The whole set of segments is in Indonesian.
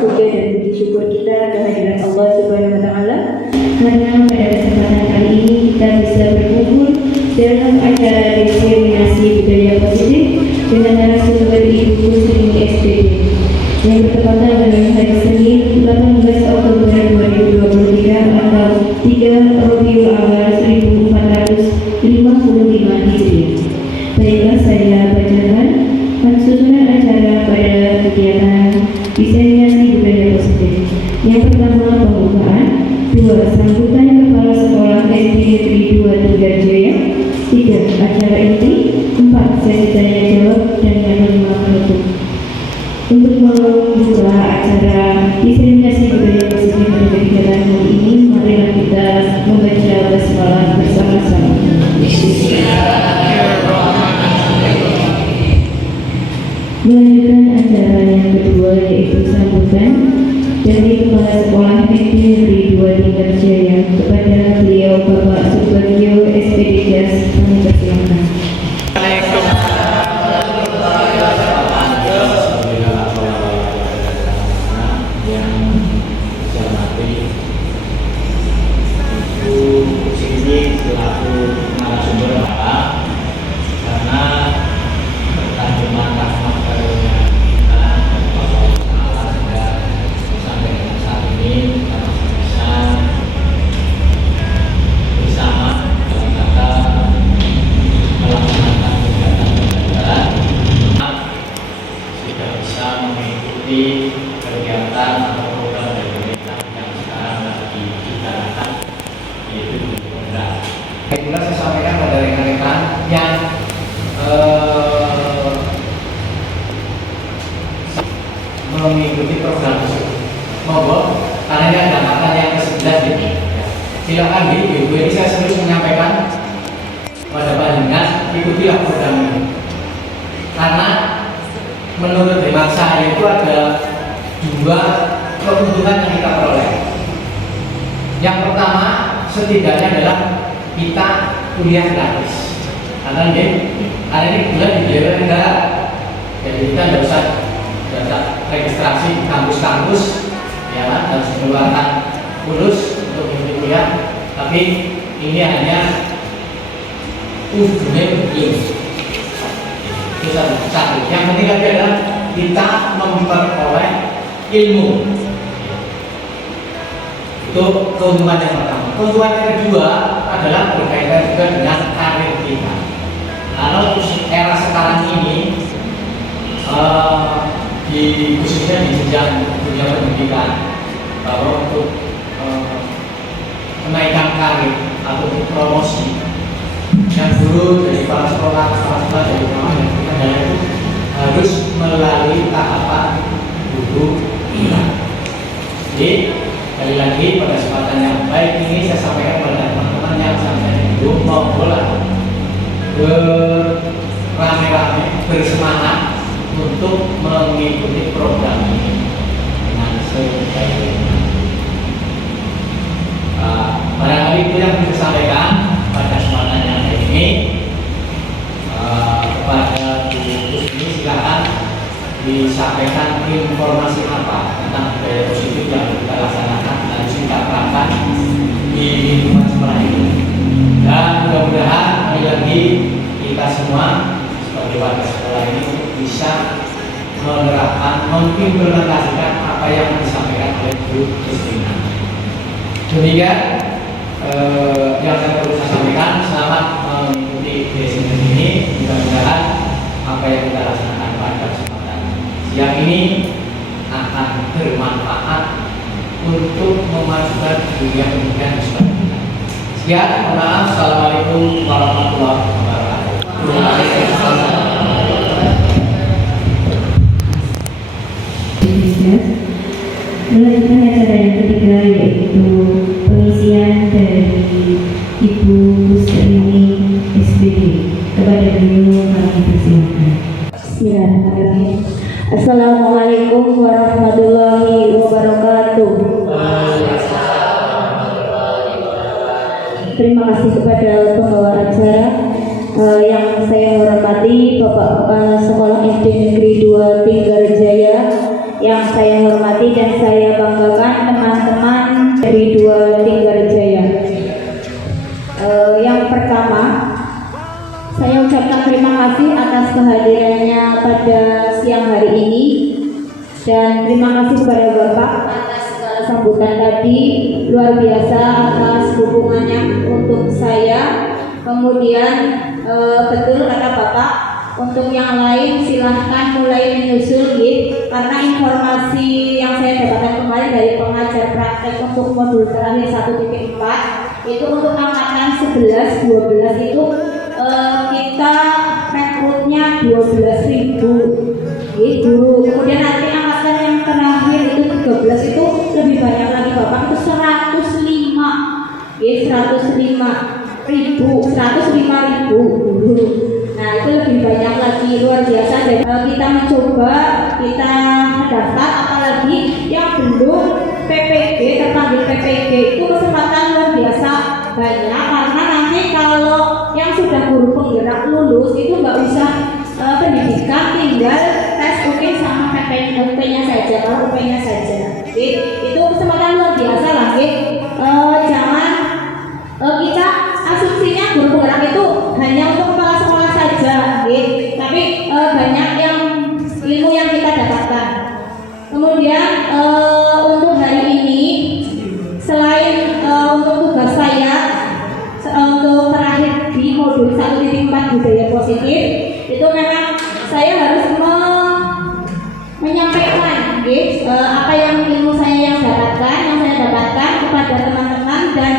puja dan puji syukur kita kehadiran Allah Subhanahu wa taala karena pada kesempatan kali ini kita bisa berkumpul dalam acara diskriminasi budaya positif dengan narasumber Ibu Sri SPD yang bertepatan dengan hari Senin 18 Oktober 2023 atau 3 Rabiul Awal 1455 Hijriah. Baiklah, saya bacakan susunan acara pada kegiatan diseminasi budaya positif. Yang pertama, pembukaan. 2. Sambutan Kepala Sekolah SD Negeri 2 Tinggarjaya. 3. Acara inti. 4. Sesi tanya jawab dan yang kelima penutup. Untuk membuka acara diseminasi budaya positif pada kegiatan hari ini, marilah kita membaca basmalah bersama-sama. Melanjutkan acara yang kedua, yaitu sambutan dari Kepala Sekolah SD Negeri 2 Tinggarjaya. Kepada beliau Bapak Subagio SPD Jas, kami persilakan. kegiatan atau program dari pemerintah yang sekarang lagi dijalankan, yaitu di Pemda. Itulah saya sampaikan pada rekan-rekan yang mengikuti program tersebut. Monggo, karena ini ada angkatan yang ke-11 ini. Silakan Ibu, ini saya serius menyampaikan pada panjenengan, ikutilah program ini. Karena menurut hemat saya itu ada dua keuntungan yang kita peroleh. Yang pertama, setidaknya adalah kita kuliah gratis. Karena ini bulan dibiayai negara, jadi kita tidak usah registrasi di kampus-kampus, ya kan, harus mengeluarkan kursus untuk mengikuti kuliah. Tapi ini hanya ujungnya begini. Itu satu. Yang penting adalah kita memperoleh ilmu. Itu keuntungan yang pertama. Keuntungan yang kedua adalah berkaitan juga dengan karir kita. Kalau era sekarang ini khususnya di jenjang dunia pendidikan, bahwa untuk kenaikan karir atau promosi yang dulu dari kepala sekolah dari nama yang kita itu harus melalui tahapan guru. Jadi sekali lagi pada kesempatan yang baik ini saya sampaikan kepada teman-teman yang sampai itu mau rame-rame bersemangat untuk mengikuti program ini dengan sebaik-baiknya. Barangkali itu yang bisa sampaikan pada kesempatan yang baik ini. Kepada Bu ini silakan disampaikan informasi apa tentang budaya positif yang kita laksanakan dan kita terapkan di lingkungan sekolah ini. Dan mudah-mudahan lagi kita semua sebagai warga sekolah ini bisa menerapkan, mengimplementasikan apa yang disampaikan oleh Bu Kristina. Demikian yang saya perlu sampaikan. Selamat mengikuti sesi ini. Mudah-mudahan apa yang kita laksanakan pada kesempatan siang ini akan bermanfaat untuk memajukan dunia pendidikan di sekolah kita. Sekian, mohon maaf. Assalamualaikum warahmatullahi wabarakatuh. Melanjutkan acara yang ketiga, yaitu pengisian dari Ibu Sri SPD. Kepada beliau kami persilakan. Bismillahirrahmanirrahim. Assalamualaikum warahmatullahi wabarakatuh. Terima kasih kepada pembawa acara yang saya hormati Bapak Kepala Sekolah SD Negeri 2 Tinggarjaya, yang saya hormati dan saya banggakan teman-teman dari dua Linggarjaya. Yang pertama, saya ucapkan terima kasih atas kehadirannya pada siang hari ini dan terima kasih kepada Bapak atas segala sambutan tadi, luar biasa atas dukungannya untuk saya. Kemudian betul kata Bapak, untuk yang lain silahkan mulai menyusul karena informasi yang saya dapatkan kemarin dari pengajar praktek untuk modul terakhir 1.4 itu untuk angkatan 11, 12 itu kita rekrutnya 12.000 guru. Kemudian nanti angkatan yang terakhir itu 13 itu lebih banyak lagi Bapak, itu 105.000 guru. Nah itu lebih banyak lagi, luar biasa. Dan kita mencoba, kita mendaftar, apalagi yang belum PPG, terpanggil PPG itu kesempatan luar biasa banyak, karena nanti kalau yang sudah guru penggerak lulus itu nggak usah pendidikan, tinggal tes UK sama UP-nya saja, kalau UP-nya saja. Itu kesempatan luar biasa lah. Jangan kita asumsinya guru penggerak itu hanya untuk kepala sekolah saja, tapi banyak yang ilmu yang kita dapatkan. Kemudian untuk hari ini, selain untuk tugas saya untuk terakhir di modul 1.4 budaya positif, itu memang saya harus menyampaikan apa yang ilmu saya yang saya dapatkan kepada teman-teman, dan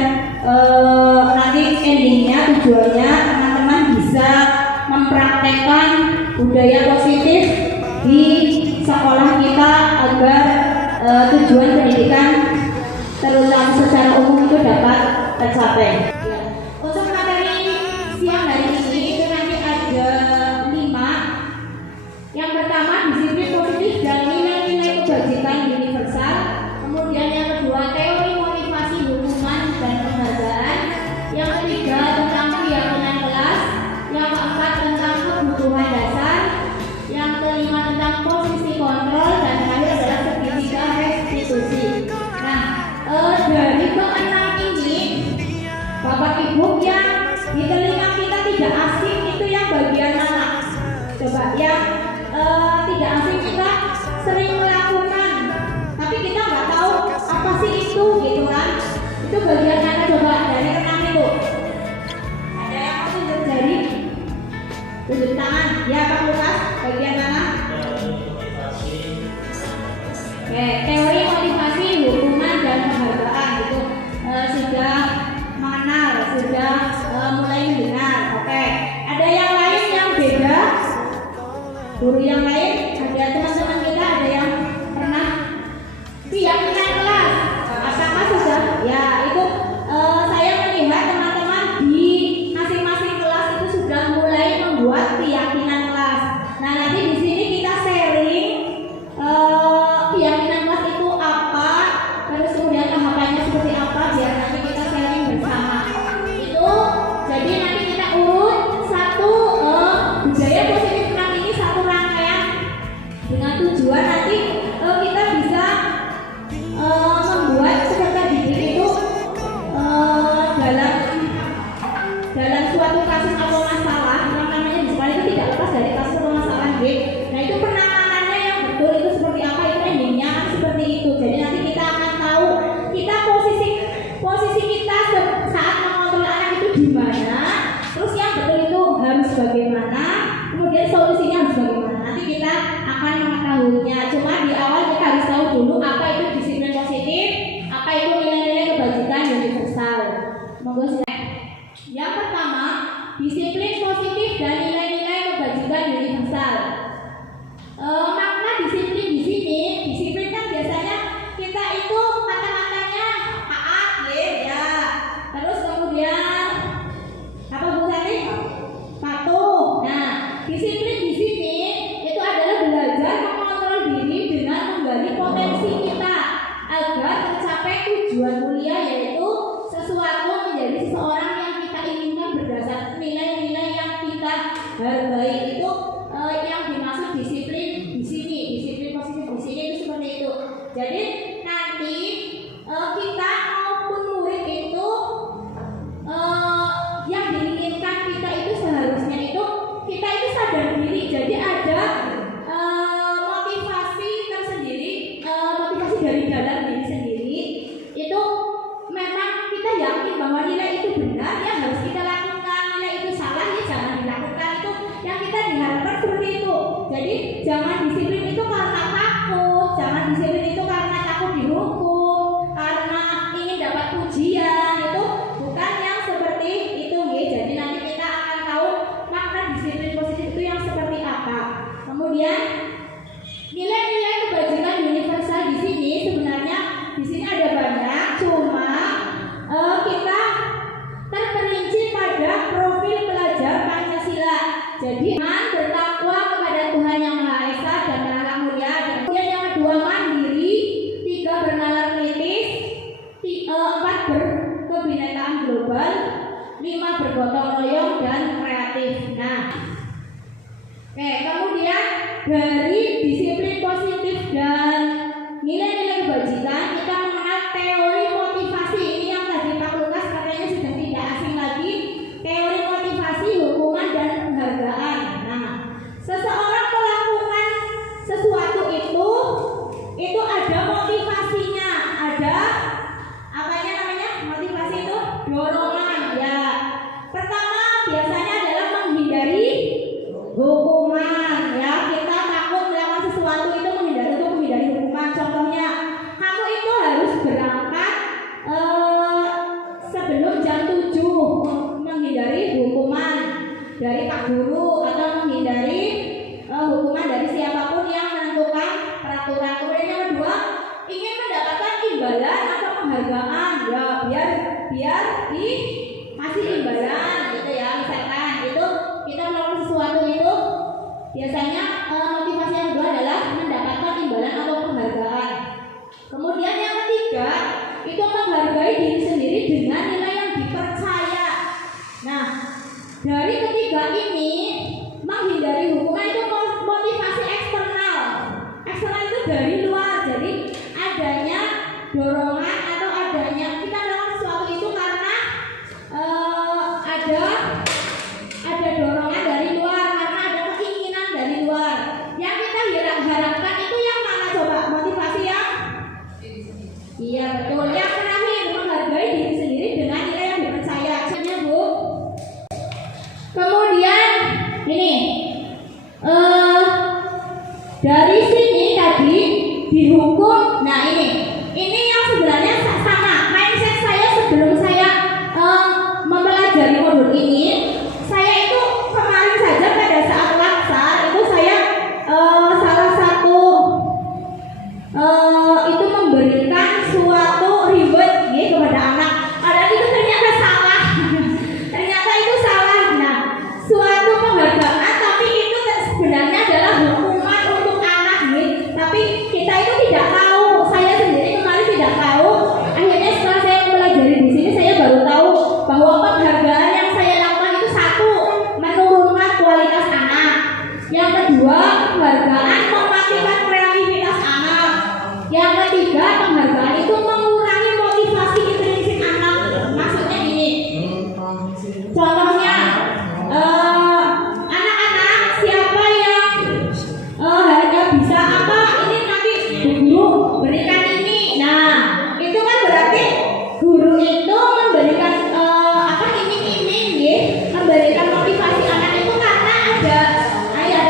nanti endingnya tujuannya teman-teman bisa mempraktekkan budaya positif di sekolah kita agar tujuan pendidikan terutama secara umum itu dapat tercapai. Untuk materi siang hari ini itu nanti ada 5. Yang pertama disiplin positif dan nilai-nilai kebajikan universal. Kemudian yang kedua teori motivasi hukuman dan penghargaan. Yang ketiga tentang keyakinan kelas. Yang keempat tentang kebutuhan dasar. Yang kelima tentang posisi kontrol, dan terakhir adalah segitiga restitusi. Nah, dari keenam ini, Bapak Ibu yang di telinga kita tidak asing itu yang bagian mana? Coba yang tidak asing kita sering melakukan, tapi kita nggak tahu apa sih itu, gitu kan? Itu bagian mana coba dari keenam itu? Ada yang mau tunjuk jari? Tunjuk tangan. Ya Pak Lukas, bagian mana? Oke, teori motivasi hukuman dan penghargaan itu sudah mengenal, sudah mulai mendengar. Oke, ada yang lain yang beda? Guru yang lain? Ada teman-teman kita ada yang pernah keyakinan kelas? Apakah sudah? Ya, itu saya melihat teman-teman di masing-masing kelas itu sudah mulai membuat keyakinan kelas. Nah, nanti di sini kita sharing keyakinan kelas itu apa, terus kemudian tahapannya seperti apa, biar nanti kita sharing bersama. Itu jadi nanti kita urut satu budaya positif kali ini satu rangkaian dengan tujuan nanti kita bisa membuat peserta didik itu dalam suatu kasus atau masalah yang namanya di sekolah itu tidak lepas dari kasus atau masalah. Nah itu penanganannya yang betul itu seperti apa, itu endingnya kan seperti itu. Jadi nanti kita akan tahu kita posisi kita saat mengontrol anak itu di mana, terus yang betul itu harus bagaimana, kemudian solusinya harus bagaimana. Nanti kita akan mengetahuinya. Cuma di awal kita harus tahu dulu apa itu disiplin positif, apa itu nilai-nilai kebajikan universal. Monggo silakan. Yang pertama, disiplin positif dan nilai-nilai kebajikan universal. Makna disiplin di sini, disiplin kan biasanya kita itu kata-katanya taat, ya. Terus kemudian apa Bu Sari? Patuh. Nah, disiplin di sini itu adalah belajar mengontrol diri dengan menggali potensi kita agar tercapai tujuan mulia, yaitu sesuatu menjadi seseorang yang kita inginkan berdasarkan nilai-nilai yang kita hargai. Itu yang Jadi bertakwa kepada Tuhan yang Maha Esa dan Maha Mulia. Kemudian yang kedua mandiri, 3 bernalar kritis, 4 berkebinekaan global, 5 bergotong royong dan kreatif. Nah, oke, kemudian dari disiplin positif dan nilai-nilai kebajikan kita mengenal teori motivasi. Ini yang tadi Pak Lukas katanya sudah tidak asing lagi. Teori motivasi, hukuman dan penghargaan. Nah, seseorang melakukan sesuatu itu ada motivasinya, ada apanya namanya? Motivasi itu dorongan ya. Pertama biasanya adalah menghindari hukuman ya. Kita takut melakukan sesuatu itu menghindari hukuman. Contohnya, kamu itu harus berangkat sebelum jam 7, menghindari hukuman dari Pak Guru atau menghindari hukuman dari siapapun yang menentukan peraturan. Kemudian yang kedua, ingin mendapatkan imbalan atau penghargaan ya, biar dikasih imbalan gitu ya. Misalkan itu kita melakukan sesuatu itu biasanya motivasi yang kedua adalah mendapatkan imbalan atau penghargaan. Kemudian yang ketiga itu menghargai diri sendiri dengan nilai yang dipercaya. Nah, dari ketiga ini menghindari hukuman itu motivasi eksternal. Eksternal itu dari luar. Jadi adanya dorongan atau adanya kita melakukan sesuatu itu karena ada dorongan dari luar, karena ada keinginan dari luar. Yang kita harapkan itu yang mana coba? Motivasi yang iya betul. Yang terakhir menghargai diri sendiri dengan nilai yang dipercaya. Maksudnya Bu. Kemudian ini dari sini tadi dihukum. Nah ini yang sebenarnya sama mindset saya sebelum saya mempelajari modul ini. Saya itu kemarin saja pada saat laksar itu saya salah satu itu memberikan suatu reward kepada anak. Padahal itu ternyata salah. Ternyata itu salah. Nah, suatu penghargaan tapi itu sebenarnya adalah hukuman untuk anak tapi kita itu tidak tahu. Saya sendiri kemarin tidak tahu. Akhirnya setelah saya mempelajari di sini saya baru tahu bahwa penghargaan yang saya lakukan itu satu, menurunkan kualitas anak. Yang kedua, penghargaan mematikan kreativitas anak. Yang ketiga, penghargaan itu mengurangi motivasi intrinsik anak. Maksudnya ini, contohnya anak-anak siapa yang hanya bisa apa ini nanti guru berikan ini. Nah, itu kan berarti guru itu memberikan iming-iming memberikan motivasi anak itu karena ada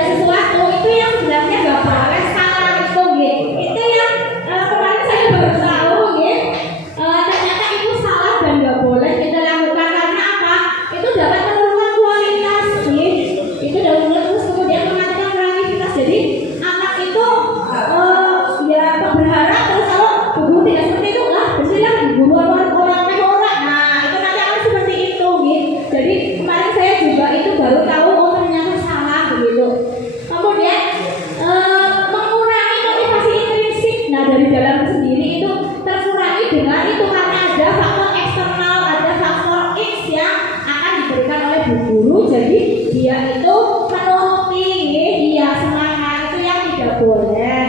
sesuatu itu yang sebenarnya nggak boleh, salah itu itu yang kemarin saya baru tahu ternyata itu salah dan nggak boleh kita lakukan. Karena apa? Itu dapat menurunkan kualitas itu dapat terus kemudian mematikan kreativitas. Jadi anak itu ya berharap terus kalau guru tidak seperti itu lah bersihlah guru orang. Nah itu nanti akan seperti itu Jadi kemarin saya juga itu baru tahu ternyata salah begitu. Kemudian mengurangi motivasi intrinsik. Nah dari dalam sendiri itu terkurangi dengan itu karena ada faktor eksternal, ada faktor X yang akan diberikan oleh bu guru. Jadi dia itu menuruti dia semangat itu yang tidak boleh.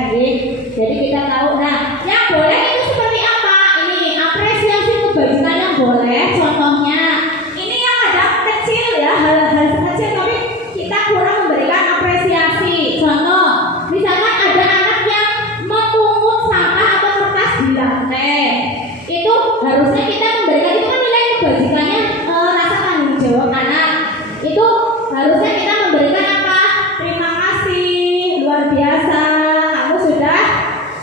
Jadi kita tahu. Nah yang boleh itu seperti apa? Ini apresiasi kebajikan yang boleh. Contohnya ini yang ada kecil ya, hal-hal kecil tapi kita kurang memberikan apresiasi. Contoh, misalkan ada anak yang memungut sampah atau kertas di lantai, itu harusnya kita memberikan itu kan nilai kebajikannya rasa tanggung jawab anak. Itu harusnya kita memberikan apa? Terima kasih, luar biasa, kamu sudah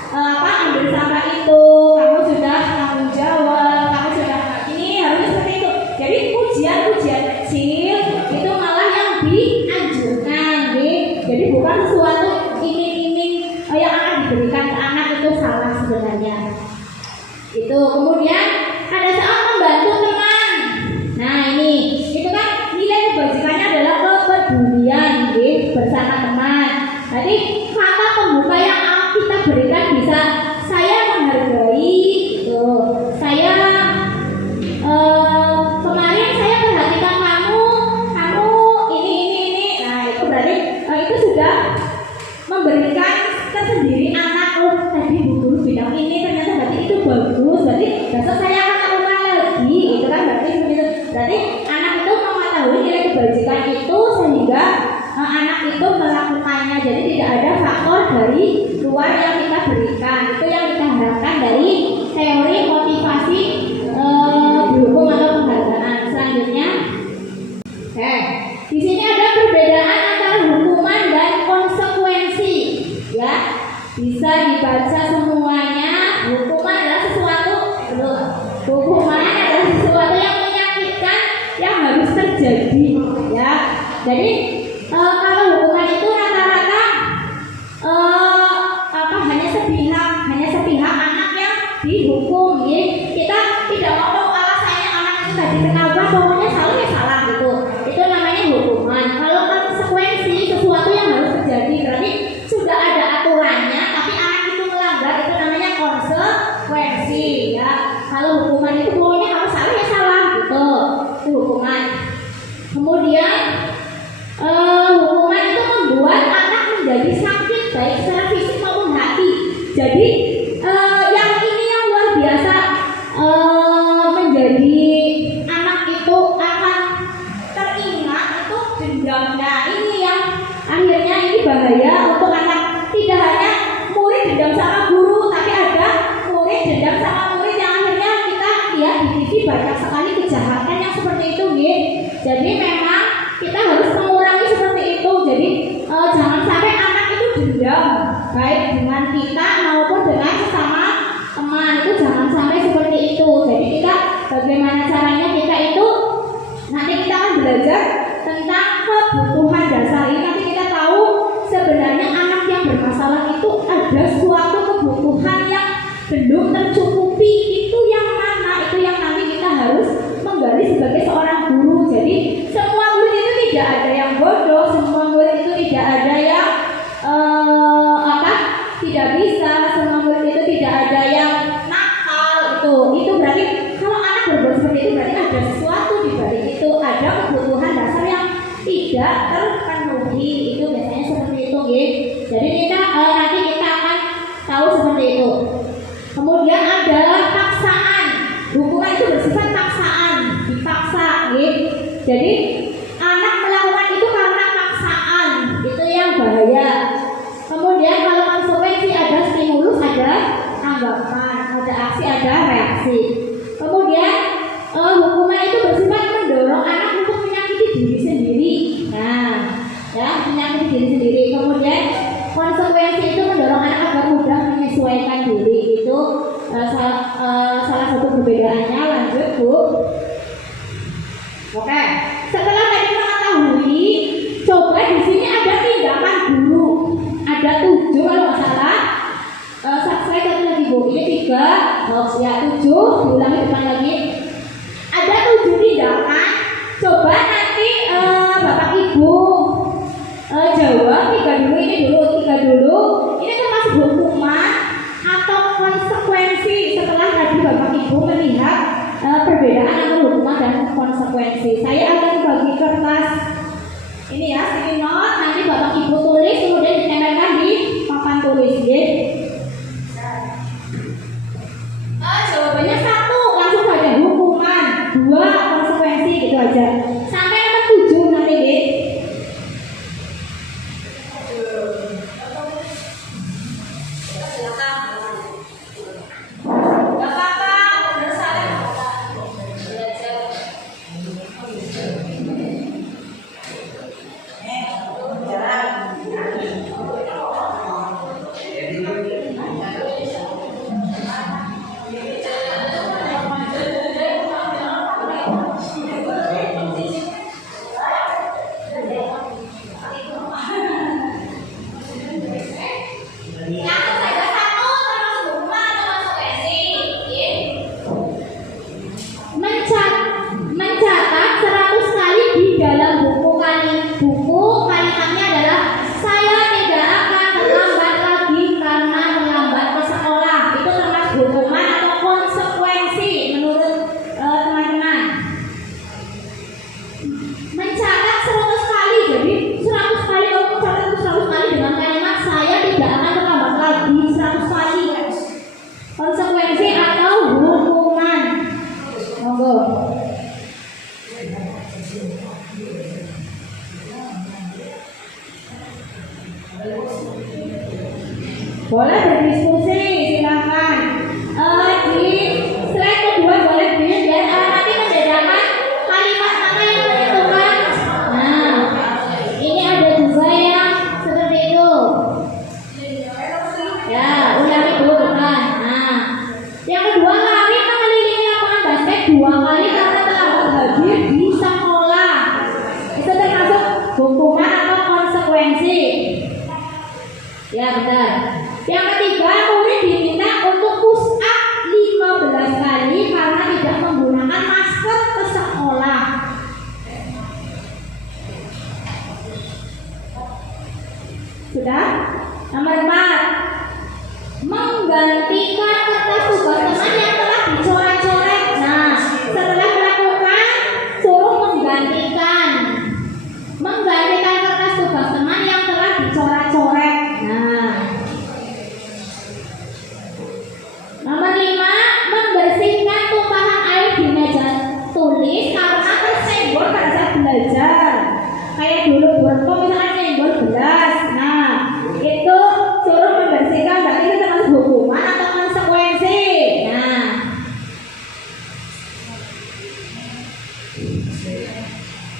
ambil sampah itu, kamu sudah tanggung jawab, kamu sudah ini, harusnya seperti itu. Jadi pujian-pujian kecil itu malah yang dianjurkan, jadi bukan sesuatu iming-iming yang akan diberikan ke anak itu salah sebenarnya. Itu kemudian ada saat membantu teman. Nah ini itu kan nilai kebajikannya adalah kepedulian. kebajikan itu sehingga anak itu melakukannya. Jadi tidak ada faktor dari luar yang kita berikan. Itu yang kita harapkan dari teori motivasi dihukum atau penghargaan. Selanjutnya, oke, di sini ada perbedaan antara hukuman dan konsekuensi. Ya, bisa dibaca semuanya. Hukuman adalah sesuatu, hukuman adalah sesuatu yang menyakitkan yang harus terjadi. Ya, jadi kalau hukuman itu rata-rata hanya sepihak anak yang dihukum. Jadi kita tidak mau alasannya anak itu tadi kenapa, pokoknya salah ya salah gitu. Itu namanya hukuman. Kalau konsekuensi sesuatu yang harus terjadi, berarti sudah ada aturannya, tapi anak itu melanggar, itu namanya konsekuensi. Ya, kalau hukuman itu pokoknya harus salah ya salah gitu. Itu hukuman. Kemudian hukuman itu membuat anak menjadi sakit baik secara fisik maupun hati. Jadi yang ini yang luar biasa, menjadi anak itu akan teringat itu dendam. Nah ini yang akhirnya ini bahaya untuk anak. Tidak hanya murid dendam sama guru, tapi ada murid dendam sama murid yang akhirnya kita lihat di TV banyak sekali kejahatan yang seperti itu. Jadi memang kita harus mengurangi seperti itu. Jadi jangan sampai anak itu dendam baik dengan kita maupun dengan sesama teman. Itu jangan sampai seperti itu. Jadi kita bagaimana caranya kita itu, nanti kita akan belajar tentang kebutuhan dasar. Ini nanti kita tahu sebenarnya anak yang bermasalah itu ada suatu kebutuhan yang belum tercukupi. Itu yang mana? Itu yang nanti kita harus menggali sebagai seorang guru. Jadi semua murid itu tidak ada yang bodoh, semua murid itu tidak ada yang tidak bisa, semua murid itu tidak ada yang nakal. Itu berarti kalau anak berbuat seperti itu berarti ada sesuatu di balik itu, ada kebutuhan dasar yang tidak terpenuhi. Itu biasanya seperti itu, Jadi nanti kita akan tahu seperti itu. Kemudian adalah paksaan. Hukuman itu bersifat paksaan, dipaksa, Jadi anak melakukan itu karena paksaan, itu yang bahaya. Kemudian kalau konsekuensi ada stimulus, ada anggapan, ada aksi, ada reaksi. Kemudian hukuman itu bersifat mendorong anak untuk menyakiti diri sendiri. Nah, ya menyakiti diri sendiri. Kemudian konsekuensi itu mendorong anak agar mudah menyesuaikan diri. Itu salah satu perbedaannya. Lanjut, Bu. Oke, setelah tadi mengetahui, coba di sini ada tindakan guru. Ada 7 kalau nggak salah. Saya satu lagi, Bu. Ini 3, ya 7. Diulangi depan lagi. Ada 7 tindakan. Coba nanti Bapak Ibu jawab 3 dulu. Ini dulu 3 dulu. Ini termasuk hukuman atau konsekuensi setelah tadi Bapak Ibu melihat perbedaan antara hukuman dan konsekuensi. Saya akan bagi kertas ini ya, sticky note. Nanti Bapak Ibu tulis kemudian ditempelkan di papan tulis. Jawabannya 1 langsung saja hukuman, 2 konsekuensi, gitu aja. Sampai nomor 7 nanti, Boleh berdiskusi, silakan. Di slide kedua boleh biar nanti membedakan kalimat mana yang menentukan. Nah, ini ada juga yang seperti itu. Ya, ulangi dulu bukan. Nah, yang kedua kali mengelilingi lapangan basket 2 kali karena terlambat hadir di sekolah. Itu termasuk hukuman atau konsekuensi. Ya benar. Yang ketiga, murid diminta untuk push up 15 kali karena tidak menggunakan masker ke sekolah. Sudah? Nomor 4, menggantikan kertas tugas teman yang telah dicoret-coret. Nah, setelah melakukan, suruh menggantikan kertas tugas teman yang telah dicoret-coret. Nah, nomor 5, membersihkan tumpahan air di meja tulis karena tersenggol pada saat belajar. Kayak dulu Borko misalnya nyenggol gelas. Nah, itu suruh membersihkan, berarti itu termasuk hukuman atau konsekuensi. Nah,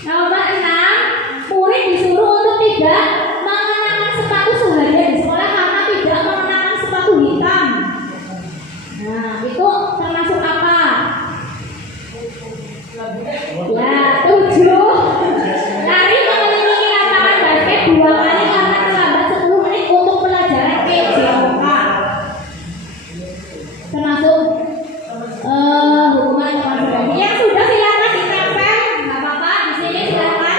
nomor 6, murid disuruh untuk tidak mengenakan sepatu seharian di sekolah karena tidak mengenakan sepatu hitam. Nah, itu termasuk apa? Ya, 7, lari mengelilingi lapangan basket 2 kali karena terlambat 10 menit untuk pelajaran PJOK. Termasuk hukuman atau konsekuensi. Yang sudah silakan ditempel, nggak apa-apa. Di sini silakan.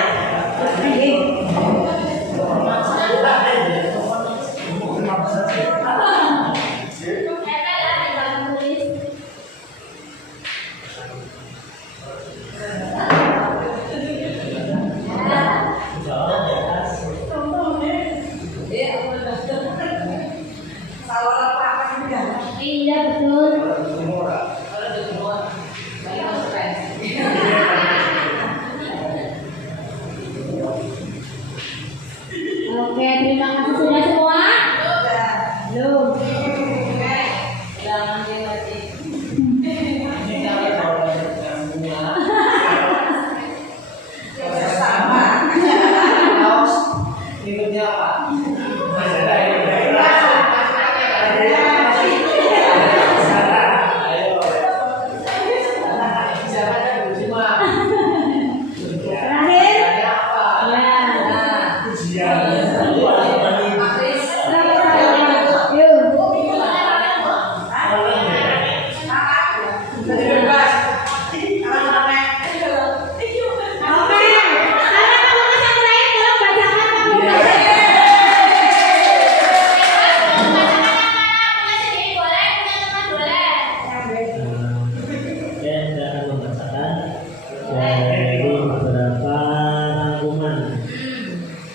Iya betul. Oke, terima kasih sudah semua. Belum. Ikutnya apa?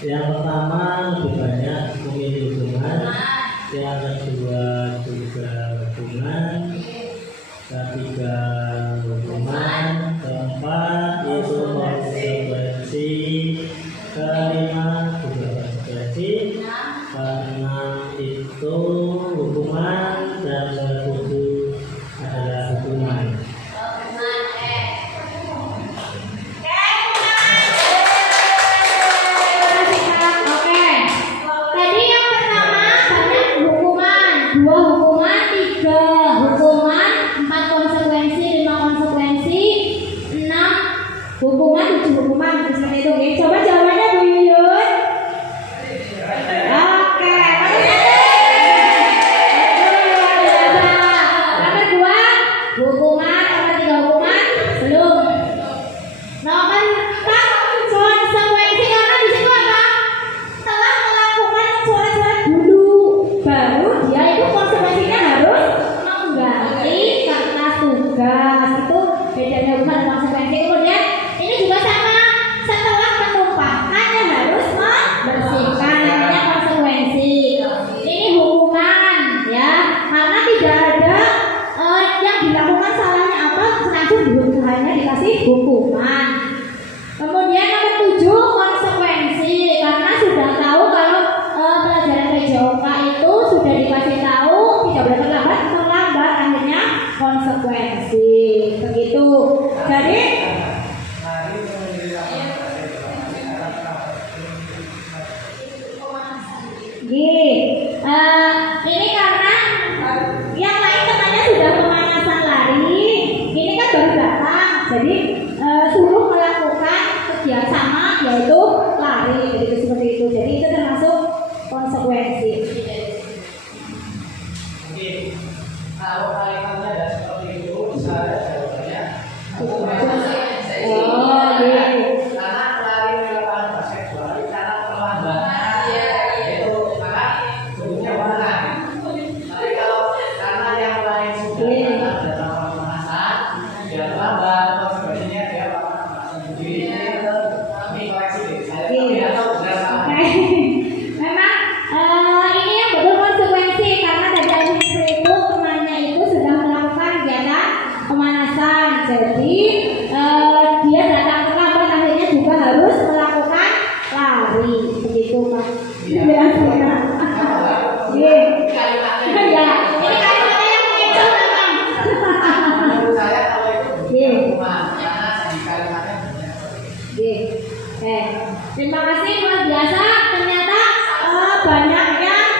Yang pertama lebih banyak memilih hukuman, yang kedua juga hukuman, ketiga hukuman, keempat itu konsekuensi, kelima juga konsekuensi, keenam itu hukuman, dan ketujuh adalah hukuman. Hukuman 7 hukuman seperti itu. Oke, coba jawabannya Bu Yuyun. Oke. Nomor 2 hukuman, nomor 3 hukuman belum. Nomor 4 konsekuensi karena di situ apa? Telah melakukan coret-coret dulu, baru dia itu konsekuensinya harus mengganti kertas tugas. Itu bedanya hukuman dan konsekuensi. Kemudian ini juga sama, setelah menumpahkan konsekuensi. Begitu. Jadi ini karena yang lain temannya sudah pemanasan lari, ini kan baru datang, jadi suruh melakukan kerjasama yaitu lari, jadi seperti itu. Jadi itu termasuk konsekuensi. Oke, kalau kalimatnya ada seperti itu, saya jawabannya karena lari melakukan basket bola karena terlambat. Itu maka sebutnya warna. Tapi kalau karena yang lain sudah datang pemanasan, dia terlambat, konsekuensinya dia pemanasan sendiri. Kami koreksi deh. Saya tidak tahu benar salah. Memang ini yang betul konsekuensi karena dari Alvin itu temannya itu sudah melakukan kegiatan pemanasan, jadi dia datang terlambat akhirnya juga harus melakukan lari, begitu Pak. Iya. Iya. Kalimatnya Ya, ini kalimatnya yang mengecoh memang. menurut saya kalau itu Iya. hukuman karena di kalimatnya benar. Oke. Terima kasih luar biasa. Ternyata banyak yang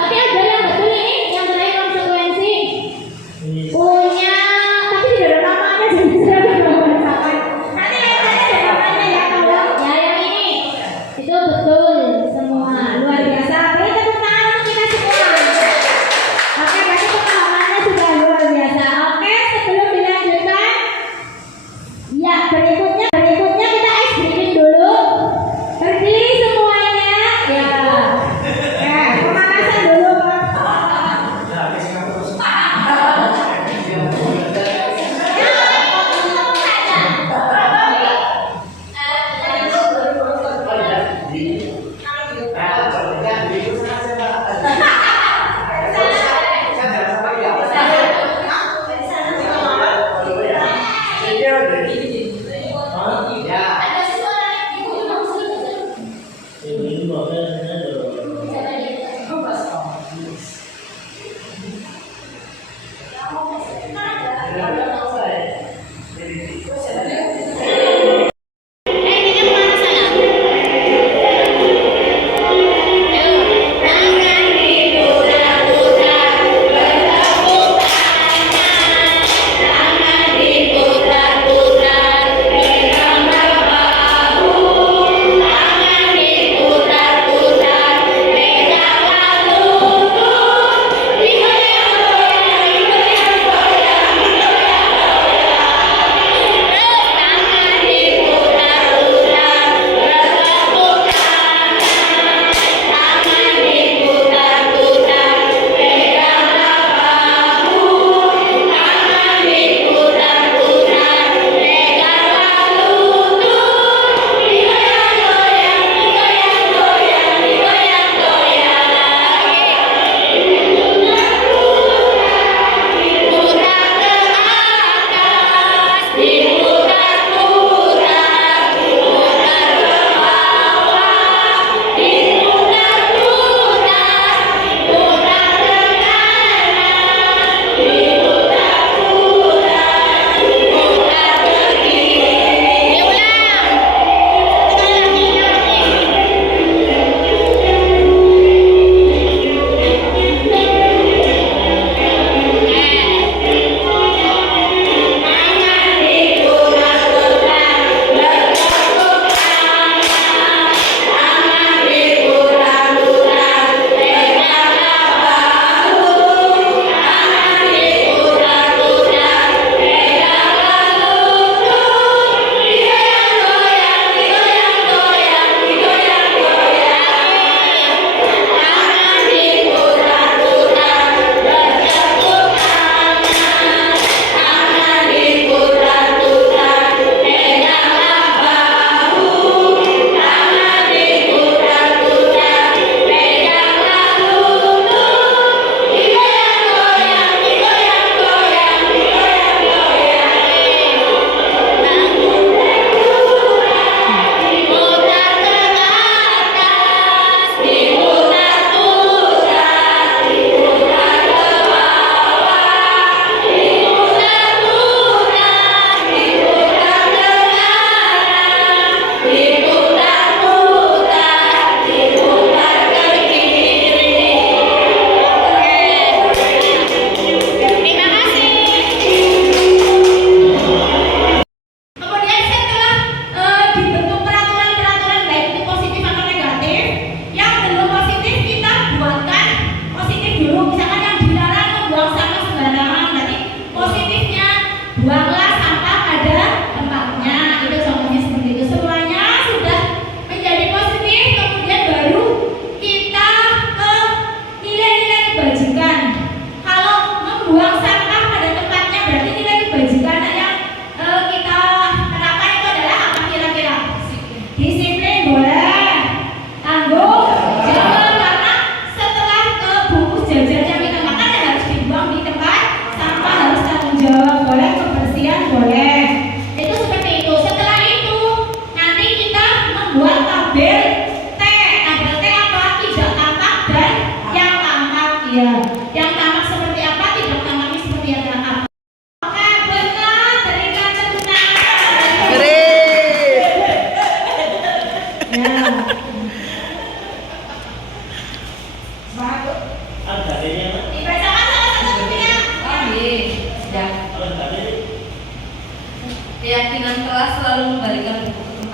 tapi ada yang betul ini yang terakhir konsekuensi punya tapi tidak ada namanya jadi saya tidak merasakan. Nanti yang tadi ada namanya ya tolong ya yang ini itu betul semua luar biasa. Beri tepuk tangan untuk kita semua. Oke, berarti pemahamannya sudah luar biasa. Oke, sebelum dilanjutkan ya berikutnya kita ice breaking dulu. Berdiri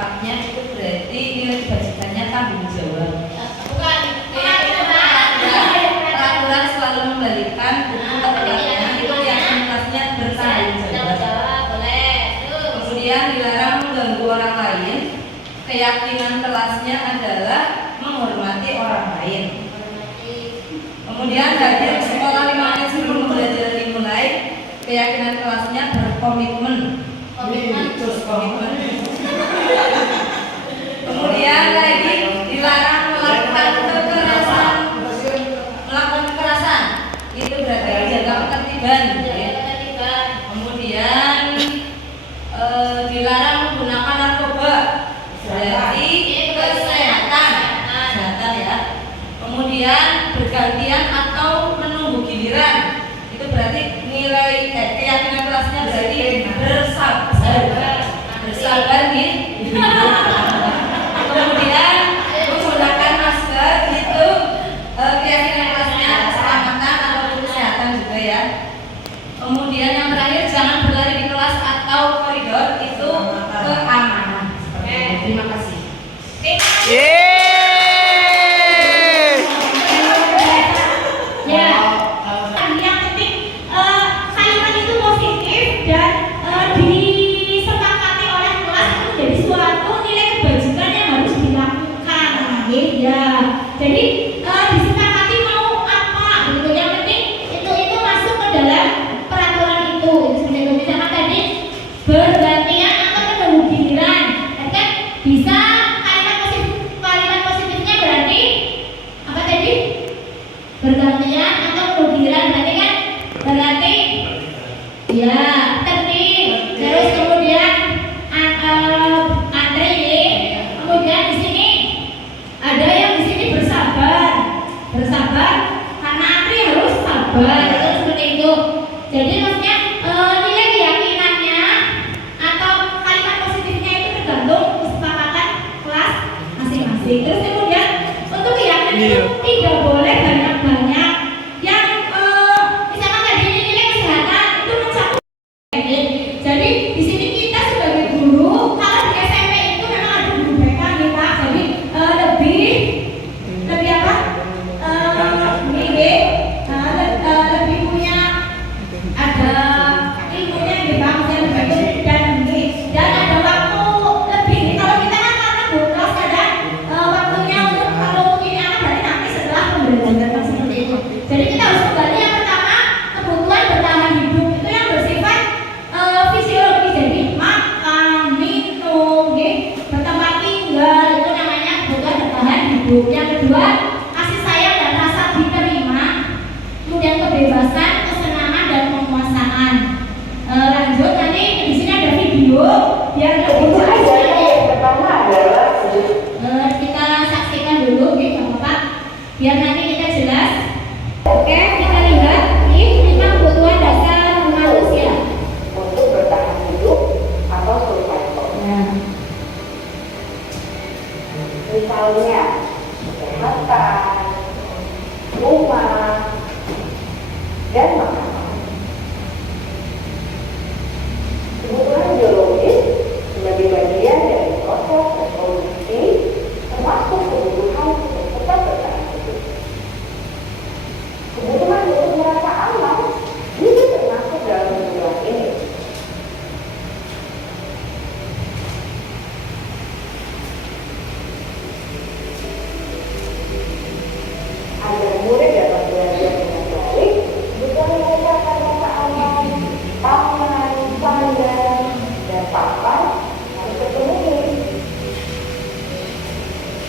tepatnya itu berarti nilai kebajikannya tanggung jawab. Bukan. Peraturan selalu membalikan buku tempatnya itu yang kelasnya bertanggung jawab. Boleh. Kemudian dilarang mengganggu orang lain. Keyakinan kelasnya adalah menghormati orang lain. Kemudian hadir ke sekolah 5 menit sebelum pembelajaran dimulai. Keyakinan kelasnya berkomitmen. Komitmen. Kemudian lagi dilarang melakukan kekerasan. Itu berarti jaga ketertiban. Kemudian dilarang menggunakan narkoba. Berarti kesehatan ya. Kemudian bergantian atau menunggu giliran. Itu berarti nilai keyakinan kelasnya berarti bersabar nih. Kemudian menggunakan masker itu keyakinan kelasnya keselamatan atau kesehatan juga ya. Kemudian yang terakhir jangan berlari di kelas atau koridor, itu keamanan. Terima kasih. Ya. Yang penting kalimat itu positif dan disepakati oleh kelas itu jadi suatu nilai kebajikan yang harus dilakukan. Ya. Jadi disepakati mau apa gitu. Yang penting itu masuk ke dalam peraturan itu. Misalkan tadi bergantian atau menunggu giliran. Kan bisa kalimat positifnya berarti apa tadi? Bergantian atau menunggu berarti kan berarti ya tertib. Terus kemudian antri. Kemudian di sini ada yang di sini bersabar karena antri harus sabar. Terus seperti itu. Jadi maksudnya nilai keyakinannya atau kalimat positifnya itu tergantung kesepakatan kelas masing-masing. Terus kemudian untuk keyakinan itu tidak boleh banyak-banyak. Yang misalkan tadi ini nilai kesehatan itu mencakup. Jadi di sini kita sebagai guru, kalau di SMP itu memang ada guru BK nih Pak. Jadi lebih apa? Lebih punya ada ilmunya di bangsa begitu dan ada waktu lebih. Kalau kita kan karena bolos ada waktunya untuk kalau ini anak berarti nanti setelah pembelajaran seperti itu. Jadi kita harus kembali yang pertama kebutuhan bertahan hidup itu yang bersifat fisiologi. Jadi makan, minum, bertempat tinggal itu namanya kebutuhan bertahan hidup. Yang kedua kasih sayang dan rasa diterima. Kemudian kebebasan, kesenangan dan penguasaan. Lanjut nanti di sini ada video biar lebih jelas. Kita saksikan dulu, Bapak, biar nanti kita jelas. Oke, kita lihat ini 5 kebutuhan dasar manusia. Untuk bertahan hidup atau survival. Misalnya kesehatan, rumah, dan makanan. Kebutuhan biologis sebagai bagian dari proses reproduksi termasuk kebutuhan untuk tetap bertahan hidup. Kebutuhan untuk merasa aman juga termasuk dalam kebutuhan ini. Agar murid dapat belajar dengan baik, kebutuhan mereka akan rasa aman, pangan, sandang, dan papan harus terpenuhi.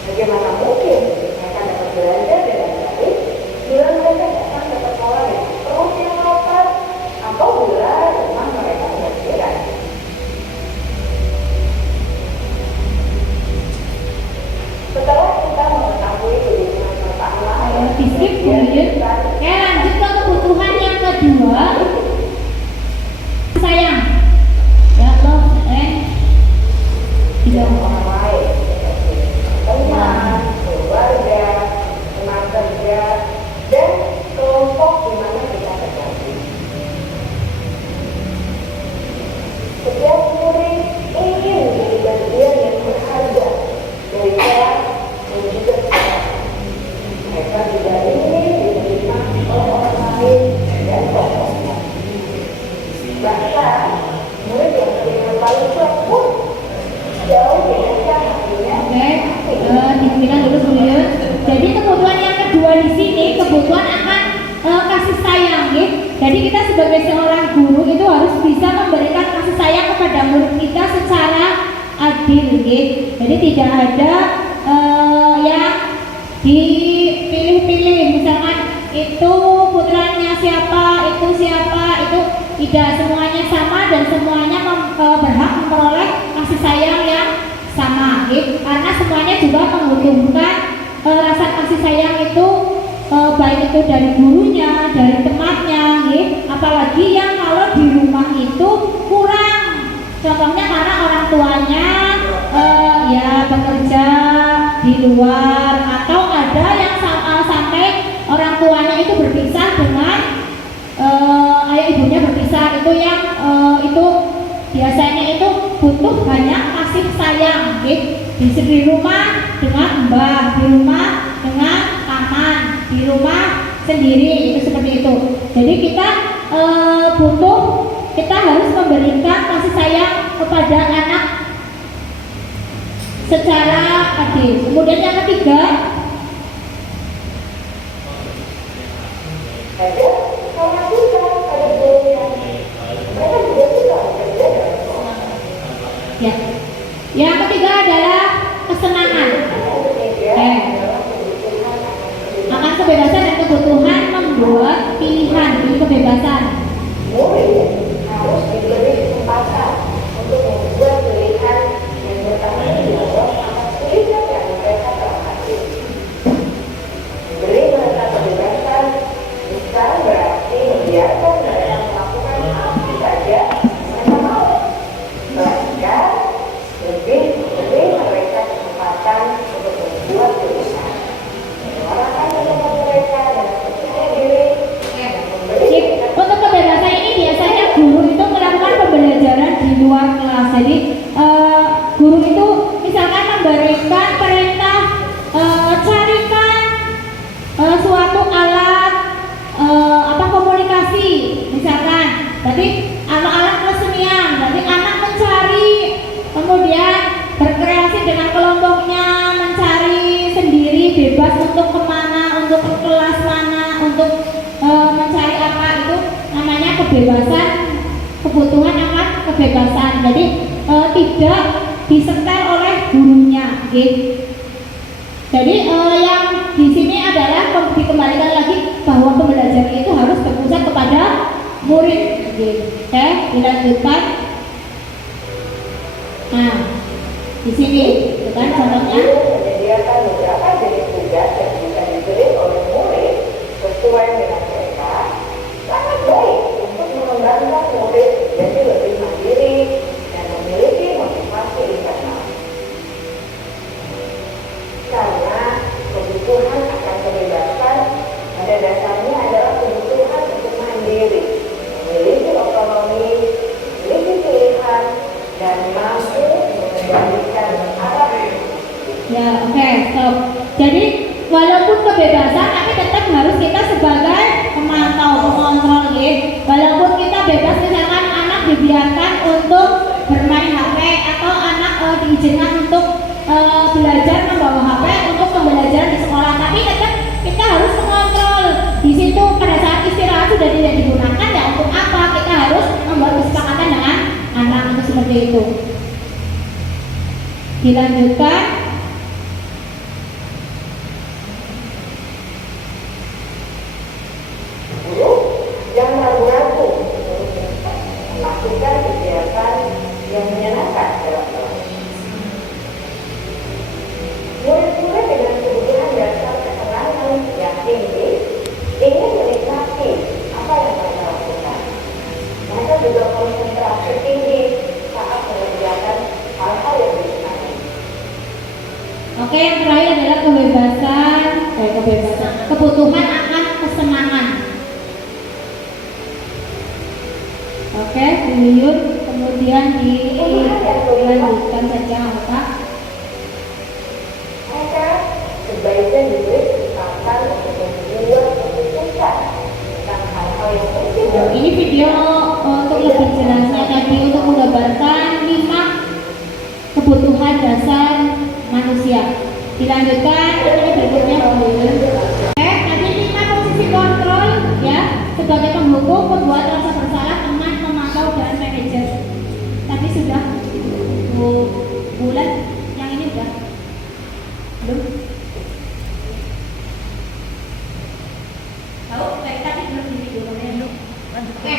Bagaimana mungkin mereka dapat belajar dengan baik bila mereka datang ke sekolah dengan perut yang lapar atau bila rumah mereka berjiran? Setelah kita mengetahui kebutuhan pertama, Fisik lanjut. Lanjut ke kebutuhan yang kedua. Sayang. Ya love tidak orang lain, teman, keluarga, teman kerja, dan kelompok di mana kita tergabung. Setiap murid ingin menjadi bagian yang berharga Diberikan dulu Buyut. Jadi kebutuhan yang kedua di sini kebutuhan akan kasih sayang, ya. Jadi kita sebagai seorang guru itu harus bisa memberikan kasih sayang kepada murid kita secara adil, ya. Jadi tidak ada yang dipilih-pilih, misalkan itu putranya siapa, itu siapa, itu tidak, semuanya sama dan semuanya berhak memperoleh kasih sayang yang sama, gitu. Karena semuanya juga membutuhkan rasa kasih sayang itu, baik itu dari gurunya, dari temannya, gitu. Apalagi yang kalau di rumah itu kurang, contohnya karena orang tuanya ya bekerja di luar, atau ada yang sampai orang tuanya itu berpisah dengan ayah ibunya berpisah, itu yang itu biasanya itu butuh banyak kasih sayang, gitu. Di rumah dengan mbah, di rumah dengan paman, di rumah sendiri, itu seperti itu. Jadi kita kita harus memberikan kasih sayang kepada anak secara adil. Kemudian yang ketiga, ada memastikan pada guru yang mereka juga suka bekerja dalam sekolah. ya. Yang ketiga adalah kesenangan. Akan kebebasan dan kebutuhan membuat pilihan, ini kebebasan. Murid harus diberi kesempatan untuk membuat pilihan yang bertanggung jawab atas pilihan yang mereka telah ambil. Memberi mereka kebebasan bukan berarti membiarkan mereka melakukan apa saja mereka mau, bahkan lebih memberi mereka kesempatan untuk membuat pilihan, menyuarakan pendapat mereka dan percaya diri, dan memberi Untuk kebebasan ini biasanya guru itu melakukan pembelajaran di luar kelas. Jadi guru itu misalkan memberikan perintah carikan suatu alat komunikasi, misalkan. Jadi alat-alat kesenian. Jadi anak mencari, kemudian berkreasi dengan kelompoknya, mencari sendiri, bebas untuk kemana, untuk ke kelas mana, untuk mencari apa, itu namanya kebebasan, kebutuhan akan kebebasan. Jadi tidak disetel oleh gurunya, gitu. Jadi yang di sini adalah dikembalikan lagi bahwa pembelajaran itu harus berpusat kepada murid, gitu. Dilanjutkan. Nah, di sini, itu kan contohnya. Menyediakan beberapa jenis tugas yang bisa diberi oleh murid sesuai dengan mereka, sangat baik untuk mengembangkan murid menjadi lebih mandiri dan memiliki motivasi internal. Karena kebutuhan akan kebebasan pada dasarnya adalah kebutuhan untuk mandiri, memiliki otonomi, memiliki pilihan, dan mampu mengendalikan arah. Ya, oke, stop. Jadi walaupun kebebasan, tapi tetap harus kita sebagai pemantau, pengontrol, gitu. Walaupun kita bebas, misalkan anak dibiarkan untuk bermain HP atau anak diizinkan untuk belajar membawa HP untuk pembelajaran di sekolah, tapi tetap kita harus mengontrol. Di situ pada saat istirahat sudah tidak digunakan, ya untuk apa? Kita harus membuat kesepakatan dengan anak, itu seperti itu. Dilanjutkan. Guru, jangan ragu-ragu untuk melakukan kegiatan yang menyenangkan dalam kelas. Murid-murid dengan kebutuhan dasar kesenangan yang tinggi ingin menikmati apa yang mereka lakukan. Mereka juga konsentrasi tinggi saat mengerjakan hal-hal yang disenangi. Oke, yang terakhir adalah kebutuhan akan kesenangan. Oke, dilihat, kemudian dilanjutkan saja, Pak. Maka sebaiknya diberi kesempatan untuk membuat keputusan tentang hal-hal yang penting. Ini video untuk lebih jelasnya tadi untuk menggambarkan 5 kebutuhan dasar dasar manusia. Dilanjutkan ini berikutnya nanti 5 posisi kontrol ya sebagai penghukum, pembuat rasa bersalah, teman, pemantau dan manajer. Tadi sudah bulan yang ini udah belum? Tahu? Tadi belum ini dulu. Oke.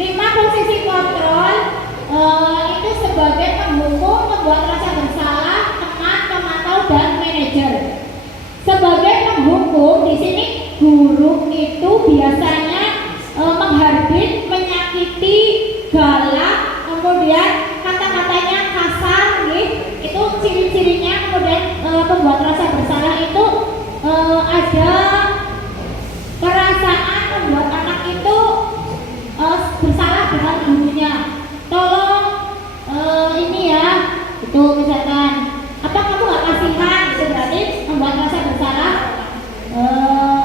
5 posisi kontrol itu sebagai penghukum, pembuat rasa bersalah, teman, pemantau dan manajer. Sebagai penghukum di sini guru itu biasanya menghardit, menyakiti, galak, kemudian kata-katanya kasar, itu ciri-cirinya. Kemudian pembuat rasa bersalah itu ada perasaan membuat anak itu bersalah dengan gurunya. Tolong ini ya, itu misalkan apa kamu gak kasihan, itu berarti membuat rasa bersalah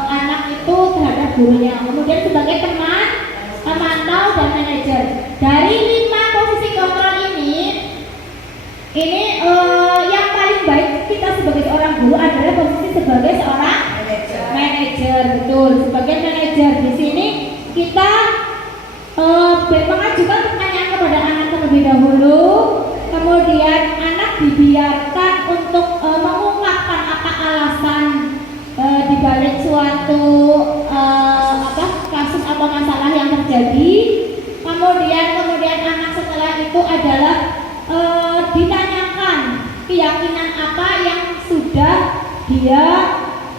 anak itu terhadap gurunya. Kemudian sebagai teman, pemantau dan manajer. Dari 5 posisi kontrol ini yang paling baik kita sebagai seorang guru adalah posisi sebagai seorang manajer. Betul, sebagai manajer di sini kita mengajukan pertanyaan kepada anak terlebih dahulu, kemudian anak dibiarkan untuk mengungkapkan apa alasan dibalik suatu kasus atau masalah yang terjadi. Kemudian anak setelah itu adalah ditanyakan keyakinan apa yang sudah dia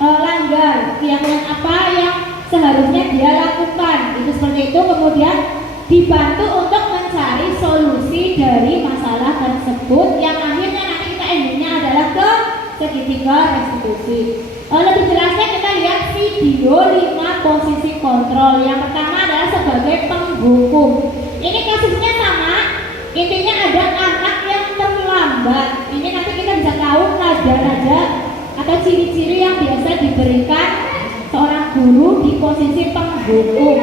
langgar, keyakinan apa yang seharusnya dia lakukan, itu seperti itu. Kemudian dibantu untuk mencari solusi dari masalah tersebut yang akhirnya nanti kita endingnya adalah ke segitiga restitusi. Lebih jelasnya kita lihat video 5 posisi kontrol. Yang pertama adalah sebagai penghukum. Ini kasusnya sama, intinya ada anak yang terlambat. Ini nanti kita bisa tahu nada-nada atau ciri-ciri yang biasa diberikan seorang guru di posisi penghukum.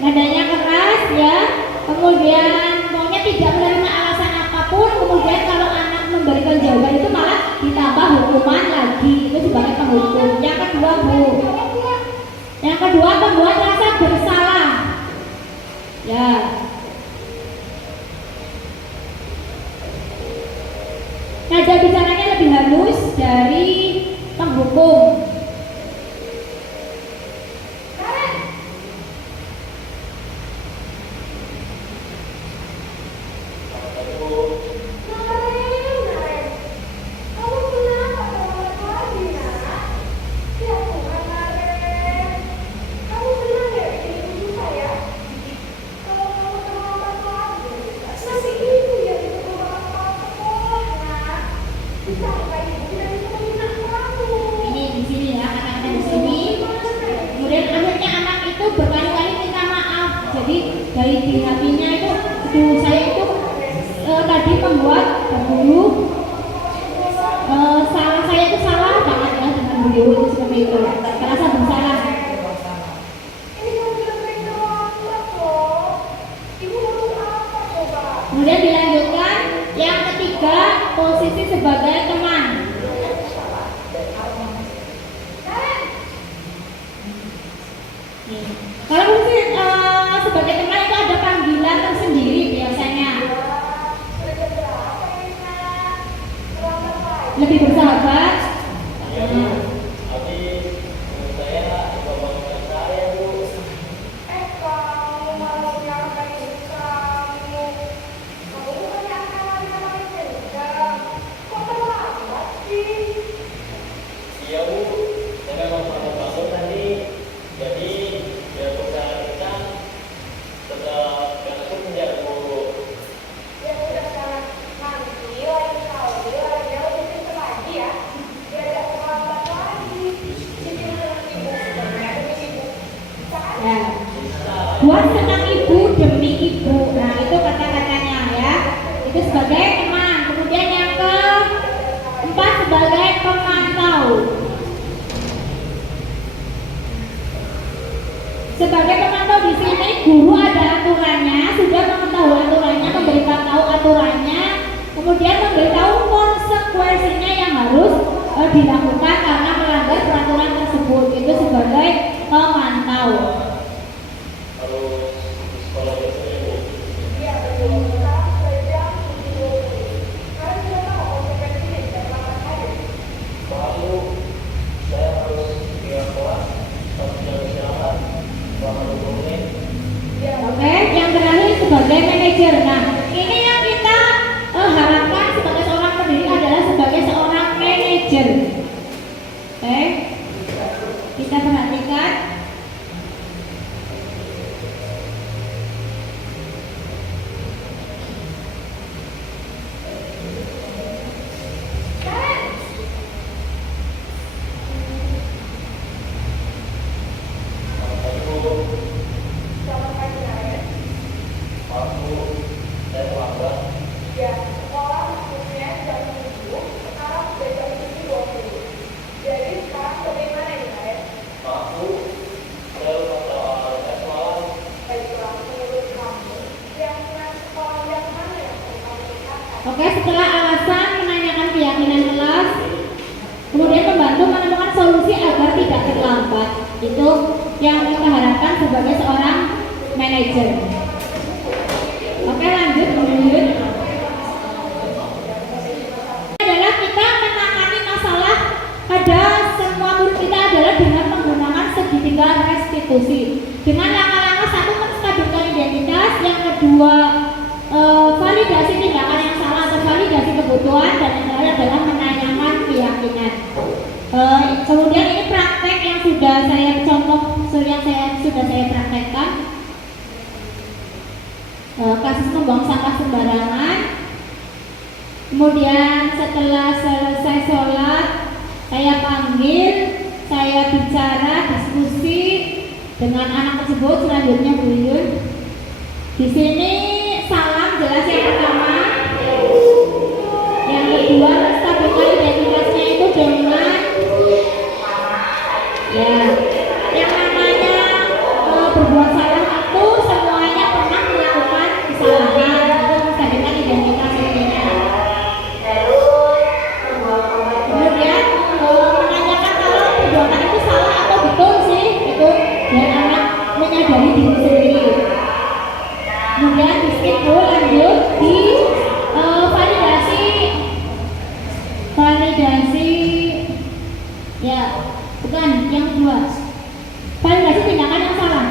Nadanya keras ya, kemudian maunya tidak menerima alasan apapun. Kemudian kalau anak memberikan jawaban itu malah ditambah hukuman lagi, itu sebagai penghukum. Yang kedua pembuat rasa bersalah ya. Nada bicaranya lebih halus dari penghukum. Dari di hatinya itu, saya itu tadi membuat guru salah, saya itu salah banget ya dengan guru itu seperti itu, merasa bersalah. Kemudian dilanjutkan yang ketiga, posisi sebagai teman. Kalau posisi sebagai teman itu ada panggilan tersendiri biasanya. Lebih bersahabat. berbuat senang ibu demi ibu. Nah itu kata-katanya ya. Itu sebagai teman. Kemudian yang keempat sebagai pemantau. Sebagai pemantau di sini guru ada aturannya, sudah mengetahui aturannya, memberitahu aturannya, kemudian memberitahu konsekuensinya yang harus dilakukan karena melanggar peraturan tersebut. Itu sebagai pemantau. Oke, yang terakhir sebagai manajer. Nah, ini yang kita harapkan sebagai seorang pendidik adalah sebagai seorang manajer. Oke, kita perhatikan. Oke, setelah alasan menanyakan keyakinan kelas, kemudian membantu menemukan solusi agar tidak terlambat. Itu yang kita harapkan sebagai seorang manajer. Oke, lanjut. Adalah kita menangani masalah pada semua murid kita adalah dengan menggunakan segitiga restitusi. Dengan langkah-langkah satu, menstabilkan identitas, yang kedua validasi tindakan yang salah atau validasi kebutuhan, dan yang terakhir adalah menanyakan keyakinan. Kemudian ini praktek yang sudah saya praktekkan. Kasus membuang sampah sembarangan. Kemudian setelah selesai sholat, saya panggil, saya bicara, diskusi dengan anak tersebut. Selanjutnya Bu Yun. Di sini salam jelas yang pertama. Yang kedua, menstabilkan identitasnya itu dengan yang namanya berbuat salah itu semuanya pernah melakukan kesalahan. Itu menstabilkan identitas dirinya. Kemudian menanyakan kalau perbuatan itu salah atau betul sih, itu dan anak menyadari diri sendiri. Kemudian di situ lanjut di validasi ya, bukan yang kedua, validasi tindakan yang salah.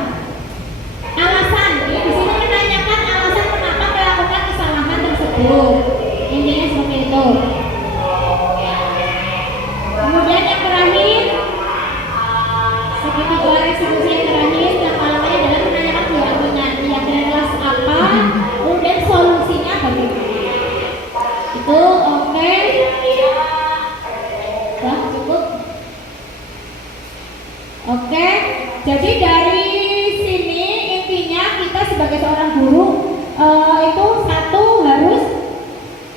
Alasan, di sini menanyakan alasan kenapa melakukan kesalahan tersebut. Intinya seperti itu. Kemudian yang terakhir, segitiga restitusi yang terakhir, yang paling adalah menanyakan keyakinan kelas apa, kemudian solusinya bagaimana. Itu oke. Cukup. Oke, jadi dari sini intinya kita sebagai seorang guru itu satu harus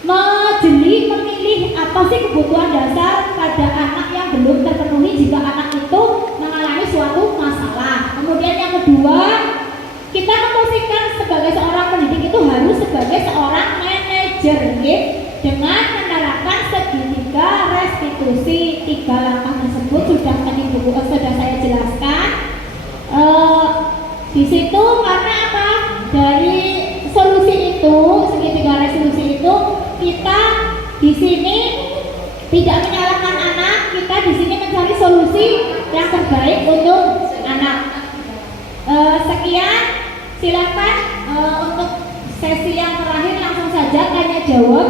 memilih apa sih kebutuhan dasar pada anak yang belum terpenuhi jika anak itu mengalami suatu masalah. Kemudian yang kedua, kita memposisikan sebagai seorang pendidik itu harus sebagai seorang manajer, dengan menerapkan segitiga restitusi. 3 langkah tersebut sudah saya jelaskan. Di situ karena apa? Dari solusi itu, segitiga restitusi itu, kita di sini tidak menyalahkan anak, kita di sini mencari solusi yang terbaik untuk anak. Sekian, silakan untuk sesi yang terakhir langsung saja tanya jawab.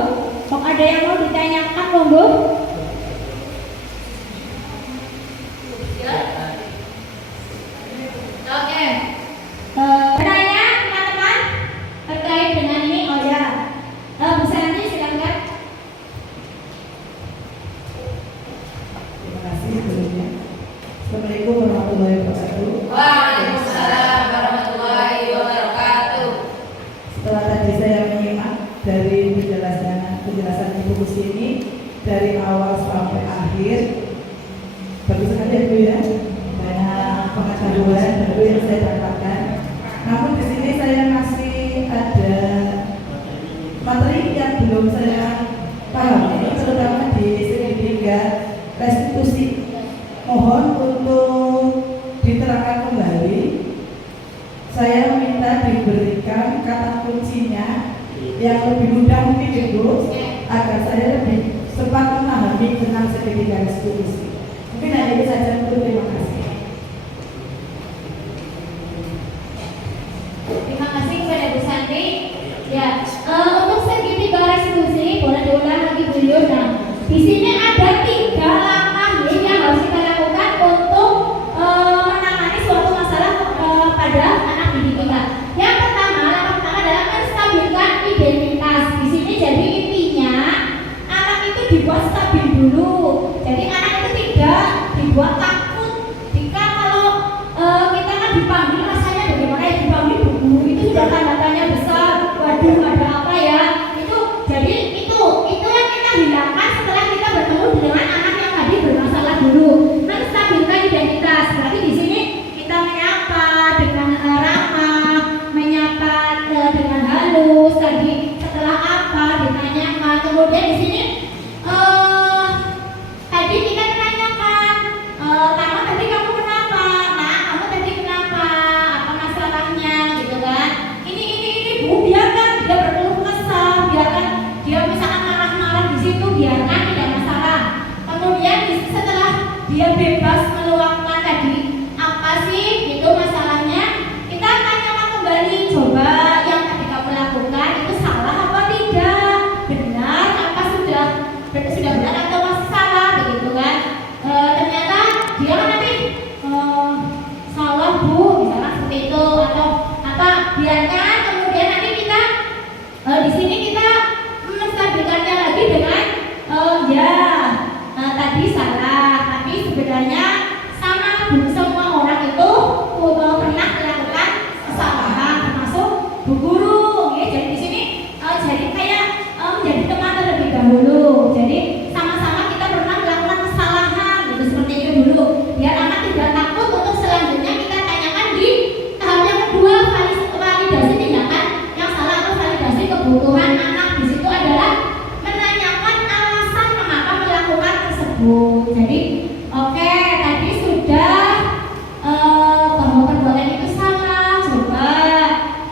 Kalau ada yang mau ditanyakan, monggo. Oke. Bertanya teman-teman terkait dengan ini? Oh ya, Bu Santi silakan. Terima kasih sebelumnya. Assalamualaikum warahmatullahi wabarakatuh. Waalaikumsalam warahmatullahi dari awal sampai akhir. Bagus sekali ya Bu ya, banyak pengetahuan baru yang saya dapatkan. Namun di sini saya masih ada materi yang belum saya pahami, terutama di segi 3 restitusi. Mohon untuk diterangkan kembali. Saya minta diberikan kata kuncinya yang lebih mudah mungkin Ibu, agar saya lebih sempat memahami tentang segitiga restitusi. Mungkin hanya itu saja. Terima kasih. Terima kasih kepada Bu Santi. Ya, untuk segitiga restitusi boleh diulang lagi dulu. Nah, di sini ada 3 langkah yang harus kita lakukan untuk menangani suatu masalah pada anak didik kita. Yang pertama, langkah pertama adalah menstabilkan identitas. Di sini jadi intinya anak itu dibuat stabil dulu. Jadi anak itu tidak dibuat takut. Jika kalau kita kan dipanggil rasanya bagaimana ya, dipanggil bu guru itu sudah tanda tanya besar. Waduh, ada apa ya? Jadi itu yang kita hilangkan setelah kita bertemu dengan anak yang tadi bermasalah dulu. Menstabilkan identitas. Berarti di sini kita menyapa dengan ramah, menyapa dengan halus. Tadi setelah apa ditanyakan. Kemudian di sini tadi kita menanyakan, Tama tadi kamu kenapa? Nah, kamu tadi kenapa? Apa masalahnya? Gitu kan? Ini Bu, biarkan dia berkeluh kesah, biarkan dia misalkan marah-marah di situ, biarkan, tidak masalah. Kemudian setelah dia bebas meluapkan tadi apa sih itu masalahnya, kita tanyakan kembali, coba yang tadi kamu lakukan itu salah apa tidak, benar apa sudah benar atau masih salah, begitu kan? Ternyata dia kan nanti salah Bu, misalnya seperti itu, atau apa, biarkan. Kemudian nanti kita di sini kita menstabilkannya lagi dengan tadi salah, tapi sebenarnya sama Bu, semua orang itu pernah melakukan kesalahan, termasuk Bu Guru. Ya, jadi di sini jadi kayak menjadi teman terlebih dahulu. Jadi sama-sama kita pernah melakukan kesalahan, gitu, seperti itu dulu. Biar anak tidak takut untuk selanjutnya kita tanyakan di tahap yang kedua, validasi tindakan yang salah atau validasi kebutuhan anak. Di situ adalah menanyakan alasan mengapa melakukan tersebut. Jadi oke, tadi sudah bahwa perbuatan itu salah. Coba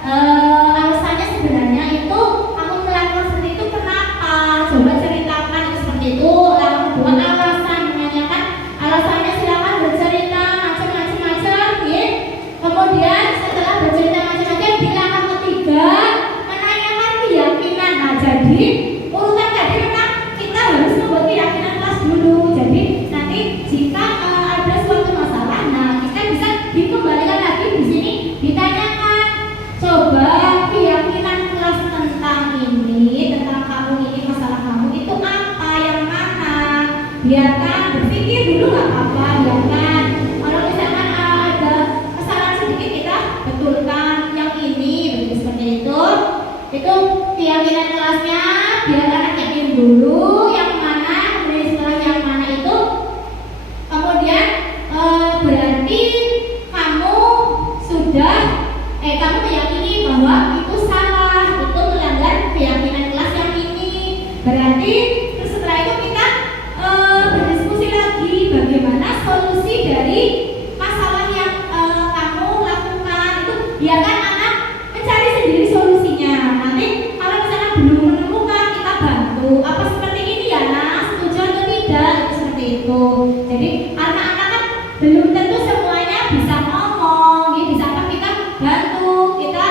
alasannya sebenarnya itu kamu melakukan seperti itu kenapa? Coba ceritakan itu seperti itu. Lalu buat alasan, menanyakan alasannya, silakan bercerita macam-macam, ya. Kemudian setelah bercerita macam-macam, di langkah ketiga menanyakan keyakinan. Nah, jadi urutan tadi memang kita harus membuat keyakinan kelas dulu. Jadi nanti jika ada suatu masalah, nah kita bisa dikembalikan lagi di sini, ditanyakan, coba keyakinan kelas tentang ini, tentang kamu ini, masalah kamu itu apa, yang mana? Biarkan berpikir dulu, nggak apa-apa, biarkan. Kalau misalkan ada kesalahan sedikit kita betulkan yang ini, begitu seperti itu. Itu keyakinan kelasnya, biar anak yakin dulu yang mana, kemudian setelah yang mana itu, kemudian berarti kamu sudah kamu meyakini bahwa itu salah, itu melanggar keyakinan kelas yang ini. Berarti terus setelah itu kita berdiskusi lagi bagaimana solusi dari masalah yang kamu lakukan. Itu biarkan anak mencari sendiri solusinya. Nanti kalau misalnya belum menemukan, kita bantu. Apa seperti ini ya, Nah, setuju atau tidak? Itu seperti itu. Jadi anak-anak kan belum tentu semuanya bisa ngomong, ya, bisa apa, kita bantu, kita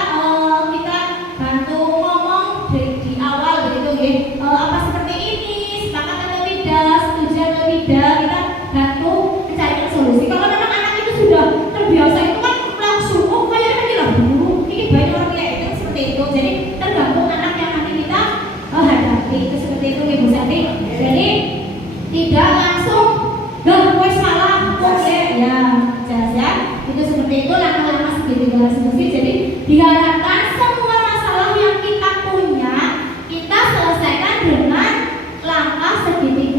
bantu ngomong di awal begitu, ya. Apa seperti ini, sepakat atau tidak, setuju atau tidak, kita bantu mencarikan solusi. Kalau memang anak itu sudah terbiasa itu kan langsung, oh kayaknya ini lah dulu, ini baik orang kayak itu, seperti itu. Jadi tergantung anak yang nanti kita hadapi, itu seperti itu, Ibu Santi. Jadi tidak langsung gue salah, oke ya, jelas ya. Itu seperti itu langkah-langkah segitiga restitusi. Jadi diharapkan semua masalah yang kita punya kita selesaikan dengan langkah segitiga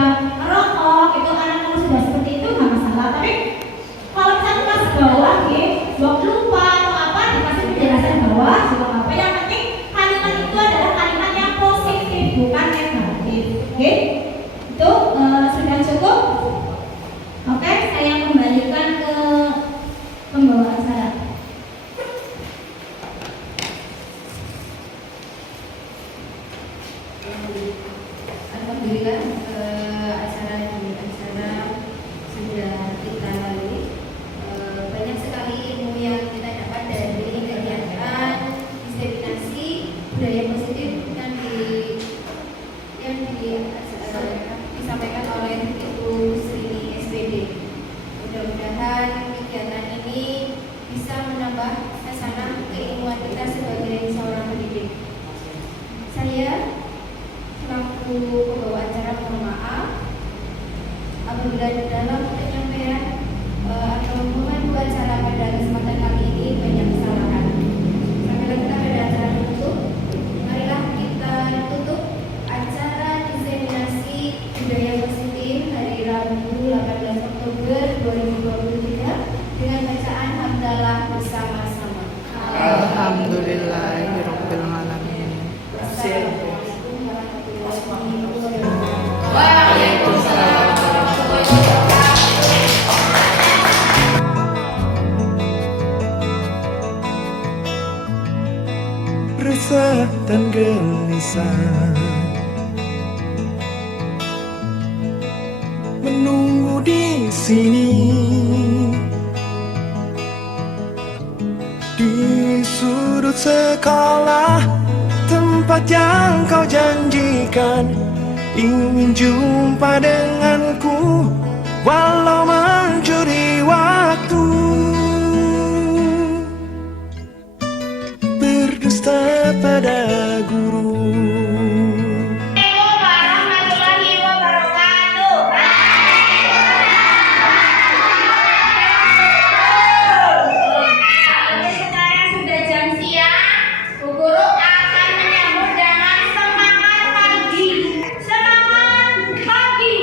sudah merokok, itu anak-anak sudah seperti itu nggak masalah. Tapi kalau misalnya pas bawah, waktu lupa atau apa dikasih penjelasan bawah juga nggak apa. Yang penting kalimat itu adalah kalimat yang positif, bukan negatif. Oke? Itu sudah cukup. Oke, saya kembalikan ke pembawa acara. Alhamdulillah acara sudah kita lalui. Banyak sekali ilmu yang kita dapat dari kegiatan diseminasi budaya positif yang disampaikan oleh Ibu Sri SPD. Mudah-mudahan kegiatan ini bisa menambah hasanah keilmuan kita sebagai seorang pendidik. Saya selaku pembawa acara mohon maaf apabila di dalam penyampaian atau memandu acara pada kesempatan kali ini banyak kesalahan. Sampai kita pada acara tutup, marilah kita tutup acara diseminasi budaya positif hari Rabu 18 Oktober 2023 dengan bacaan hamdalah bersama-sama. Alhamdulillahirabbil alamin. Resah dan gelisah menunggu di sini, di sudut sekolah tempat yang kau janjikan, ingin jumpa denganku walau mencuri waktu. Berdusta pada guru. Sekarang sudah jam siang, Bu Guru akan menyambut dengan semangat pagi. Semangat pagi.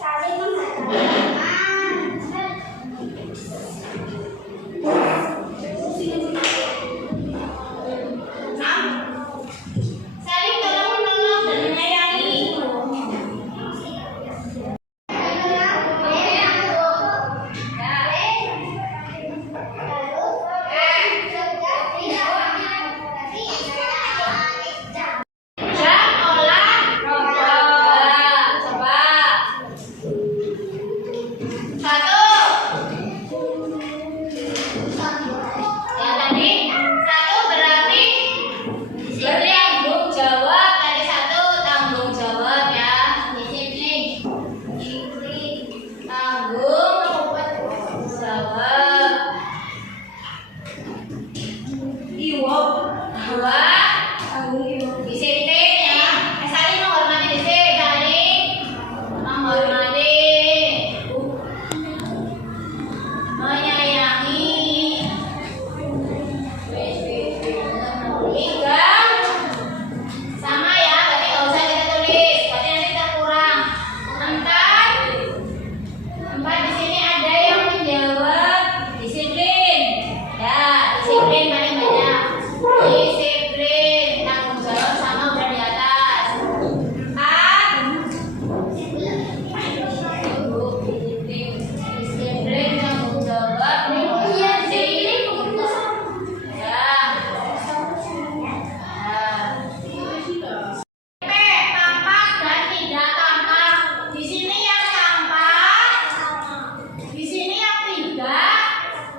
Saling menghargai. Saling tolong-menolong dan menyayangi. Jam olahraga. Coba. 1. Ya tadi 1 berarti bertanggung jawab. Tadi 1 tanggung jawab ya. Disiplin. Tanggung jawab. Iwop. 2 disiplin ya. Saling menghormati disiplin. Saling menghormati. Menyayangi. 3 sama ya, berarti nggak usah kita tulis, berarti nanti terkurang. 4 di sini ada yang menjawab disiplin. Ya, disiplin paling banyak. Disiplin, tanggung jawab sama udah di atas. 4 disiplin, tanggung jawab. Iya, disiplin keputusan. Ya. Tampak dan tidak tampak. Di sini yang tampak, di sini yang tidak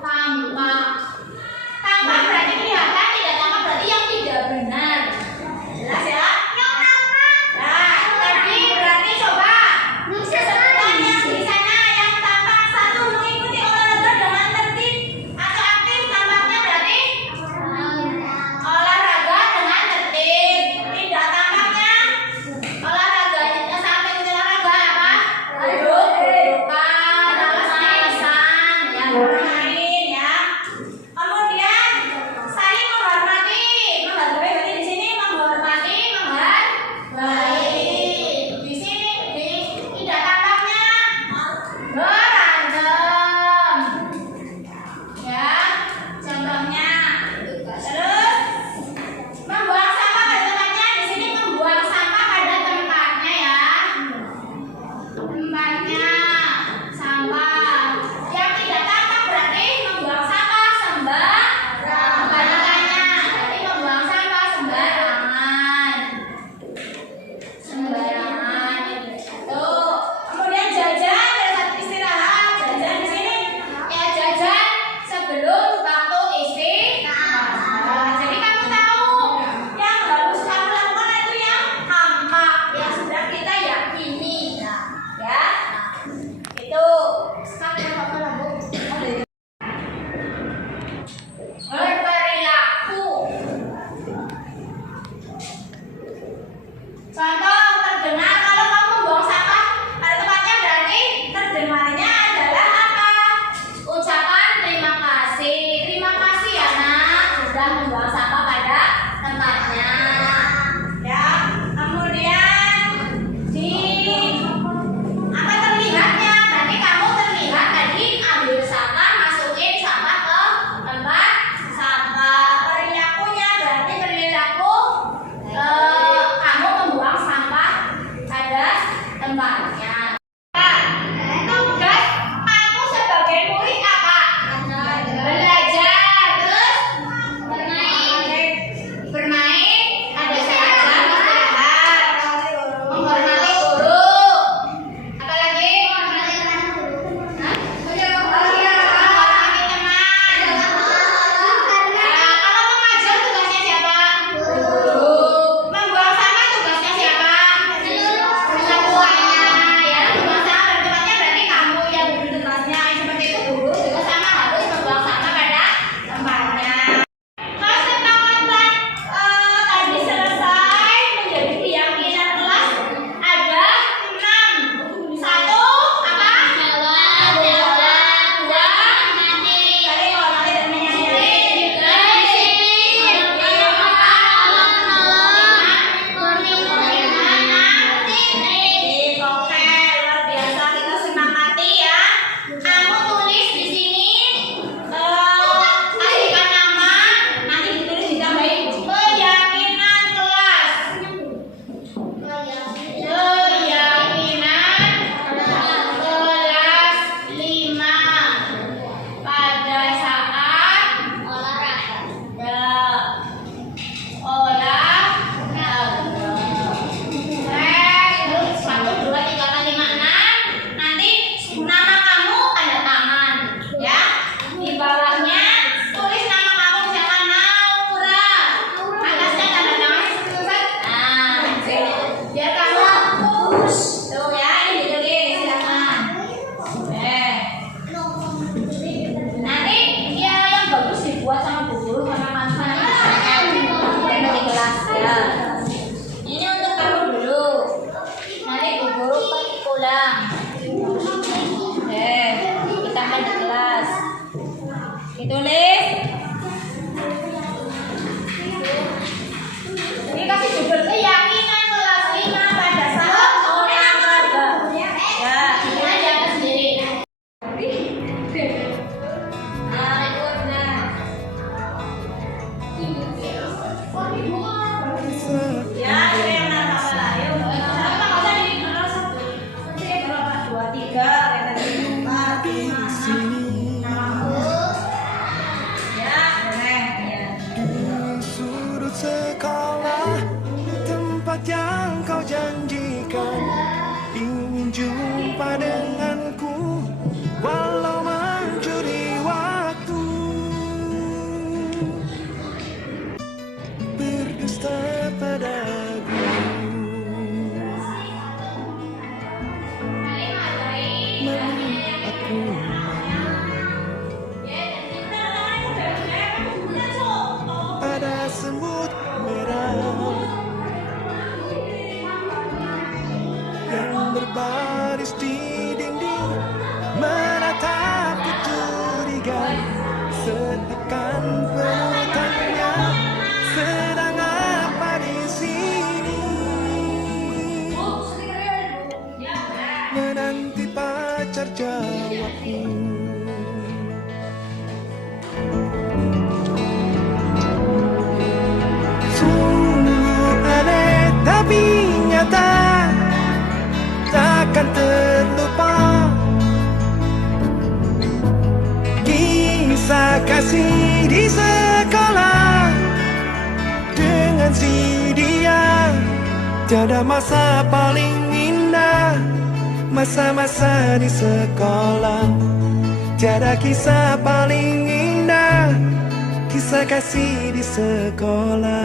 tampak. Tampak berarti kelihatan, tidak tampak berarti yang tidak benar. Jelas ya? Yang tampak. Nah, tadi berarti coba sebutkan yang di sana yang tampak. 1 mengikuti olahraga dengan tertib atau aktif. Tampaknya berarti olahraga dengan tertib. Tidak tampaknya olahraga sampai ke olahraga apa? Duduk-dudukan, alas-alasan, ya bermain ya. Kemudian saling menghormati. Menghargai berarti di sini menghormati, menghargai. Di sini tidak tampaknya berantem. Ya, contohnya. Terus membuang sampah pada tempatnya. Di sini membuang sampah pada tempatnya ya. Tempatnya sampah. Yang tidak tampak berarti membuang sampah sembarangan. Berarti membuang sampah sembarangan. Sembarangan. Tuh. Kemudian jajan, ada satu istirahat. Jajan di sini ya jajan sebelum waktu istirahat. Jadi kamu tahu yang harus kamu lakukan itu yang tampak, yang sudah kita yakini. Ya. ulang. Kita main di kelas. Ditulis. Ini kasih judul keyakinan kelas 5 pada saat orang ada. Ya, ini aja sendiri. Nah, ikut nah. Ya, ini yang nama lah. Yuk, sama aja di kelas 1, 2, 3, 4, 5, 6. Ya, keren ya. Sudut sekolah, tempat yang kau janjikan, ingin jumpa denganku, walau mencuri waktu. Berdusta padaku, meluk aku. Pada semut merah yang berbaris di dinding, menatap curiga, seakan penuh tanya, sedang apa di sini, menanti pacar jawabku. Sungguh aneh tapi nyata, takkan terlupa kisah kasih di sekolah dengan si dia. Tiada masa paling indah, masa-masa di sekolah. Tiada kisah paling indah, kisah kasih di sekolah.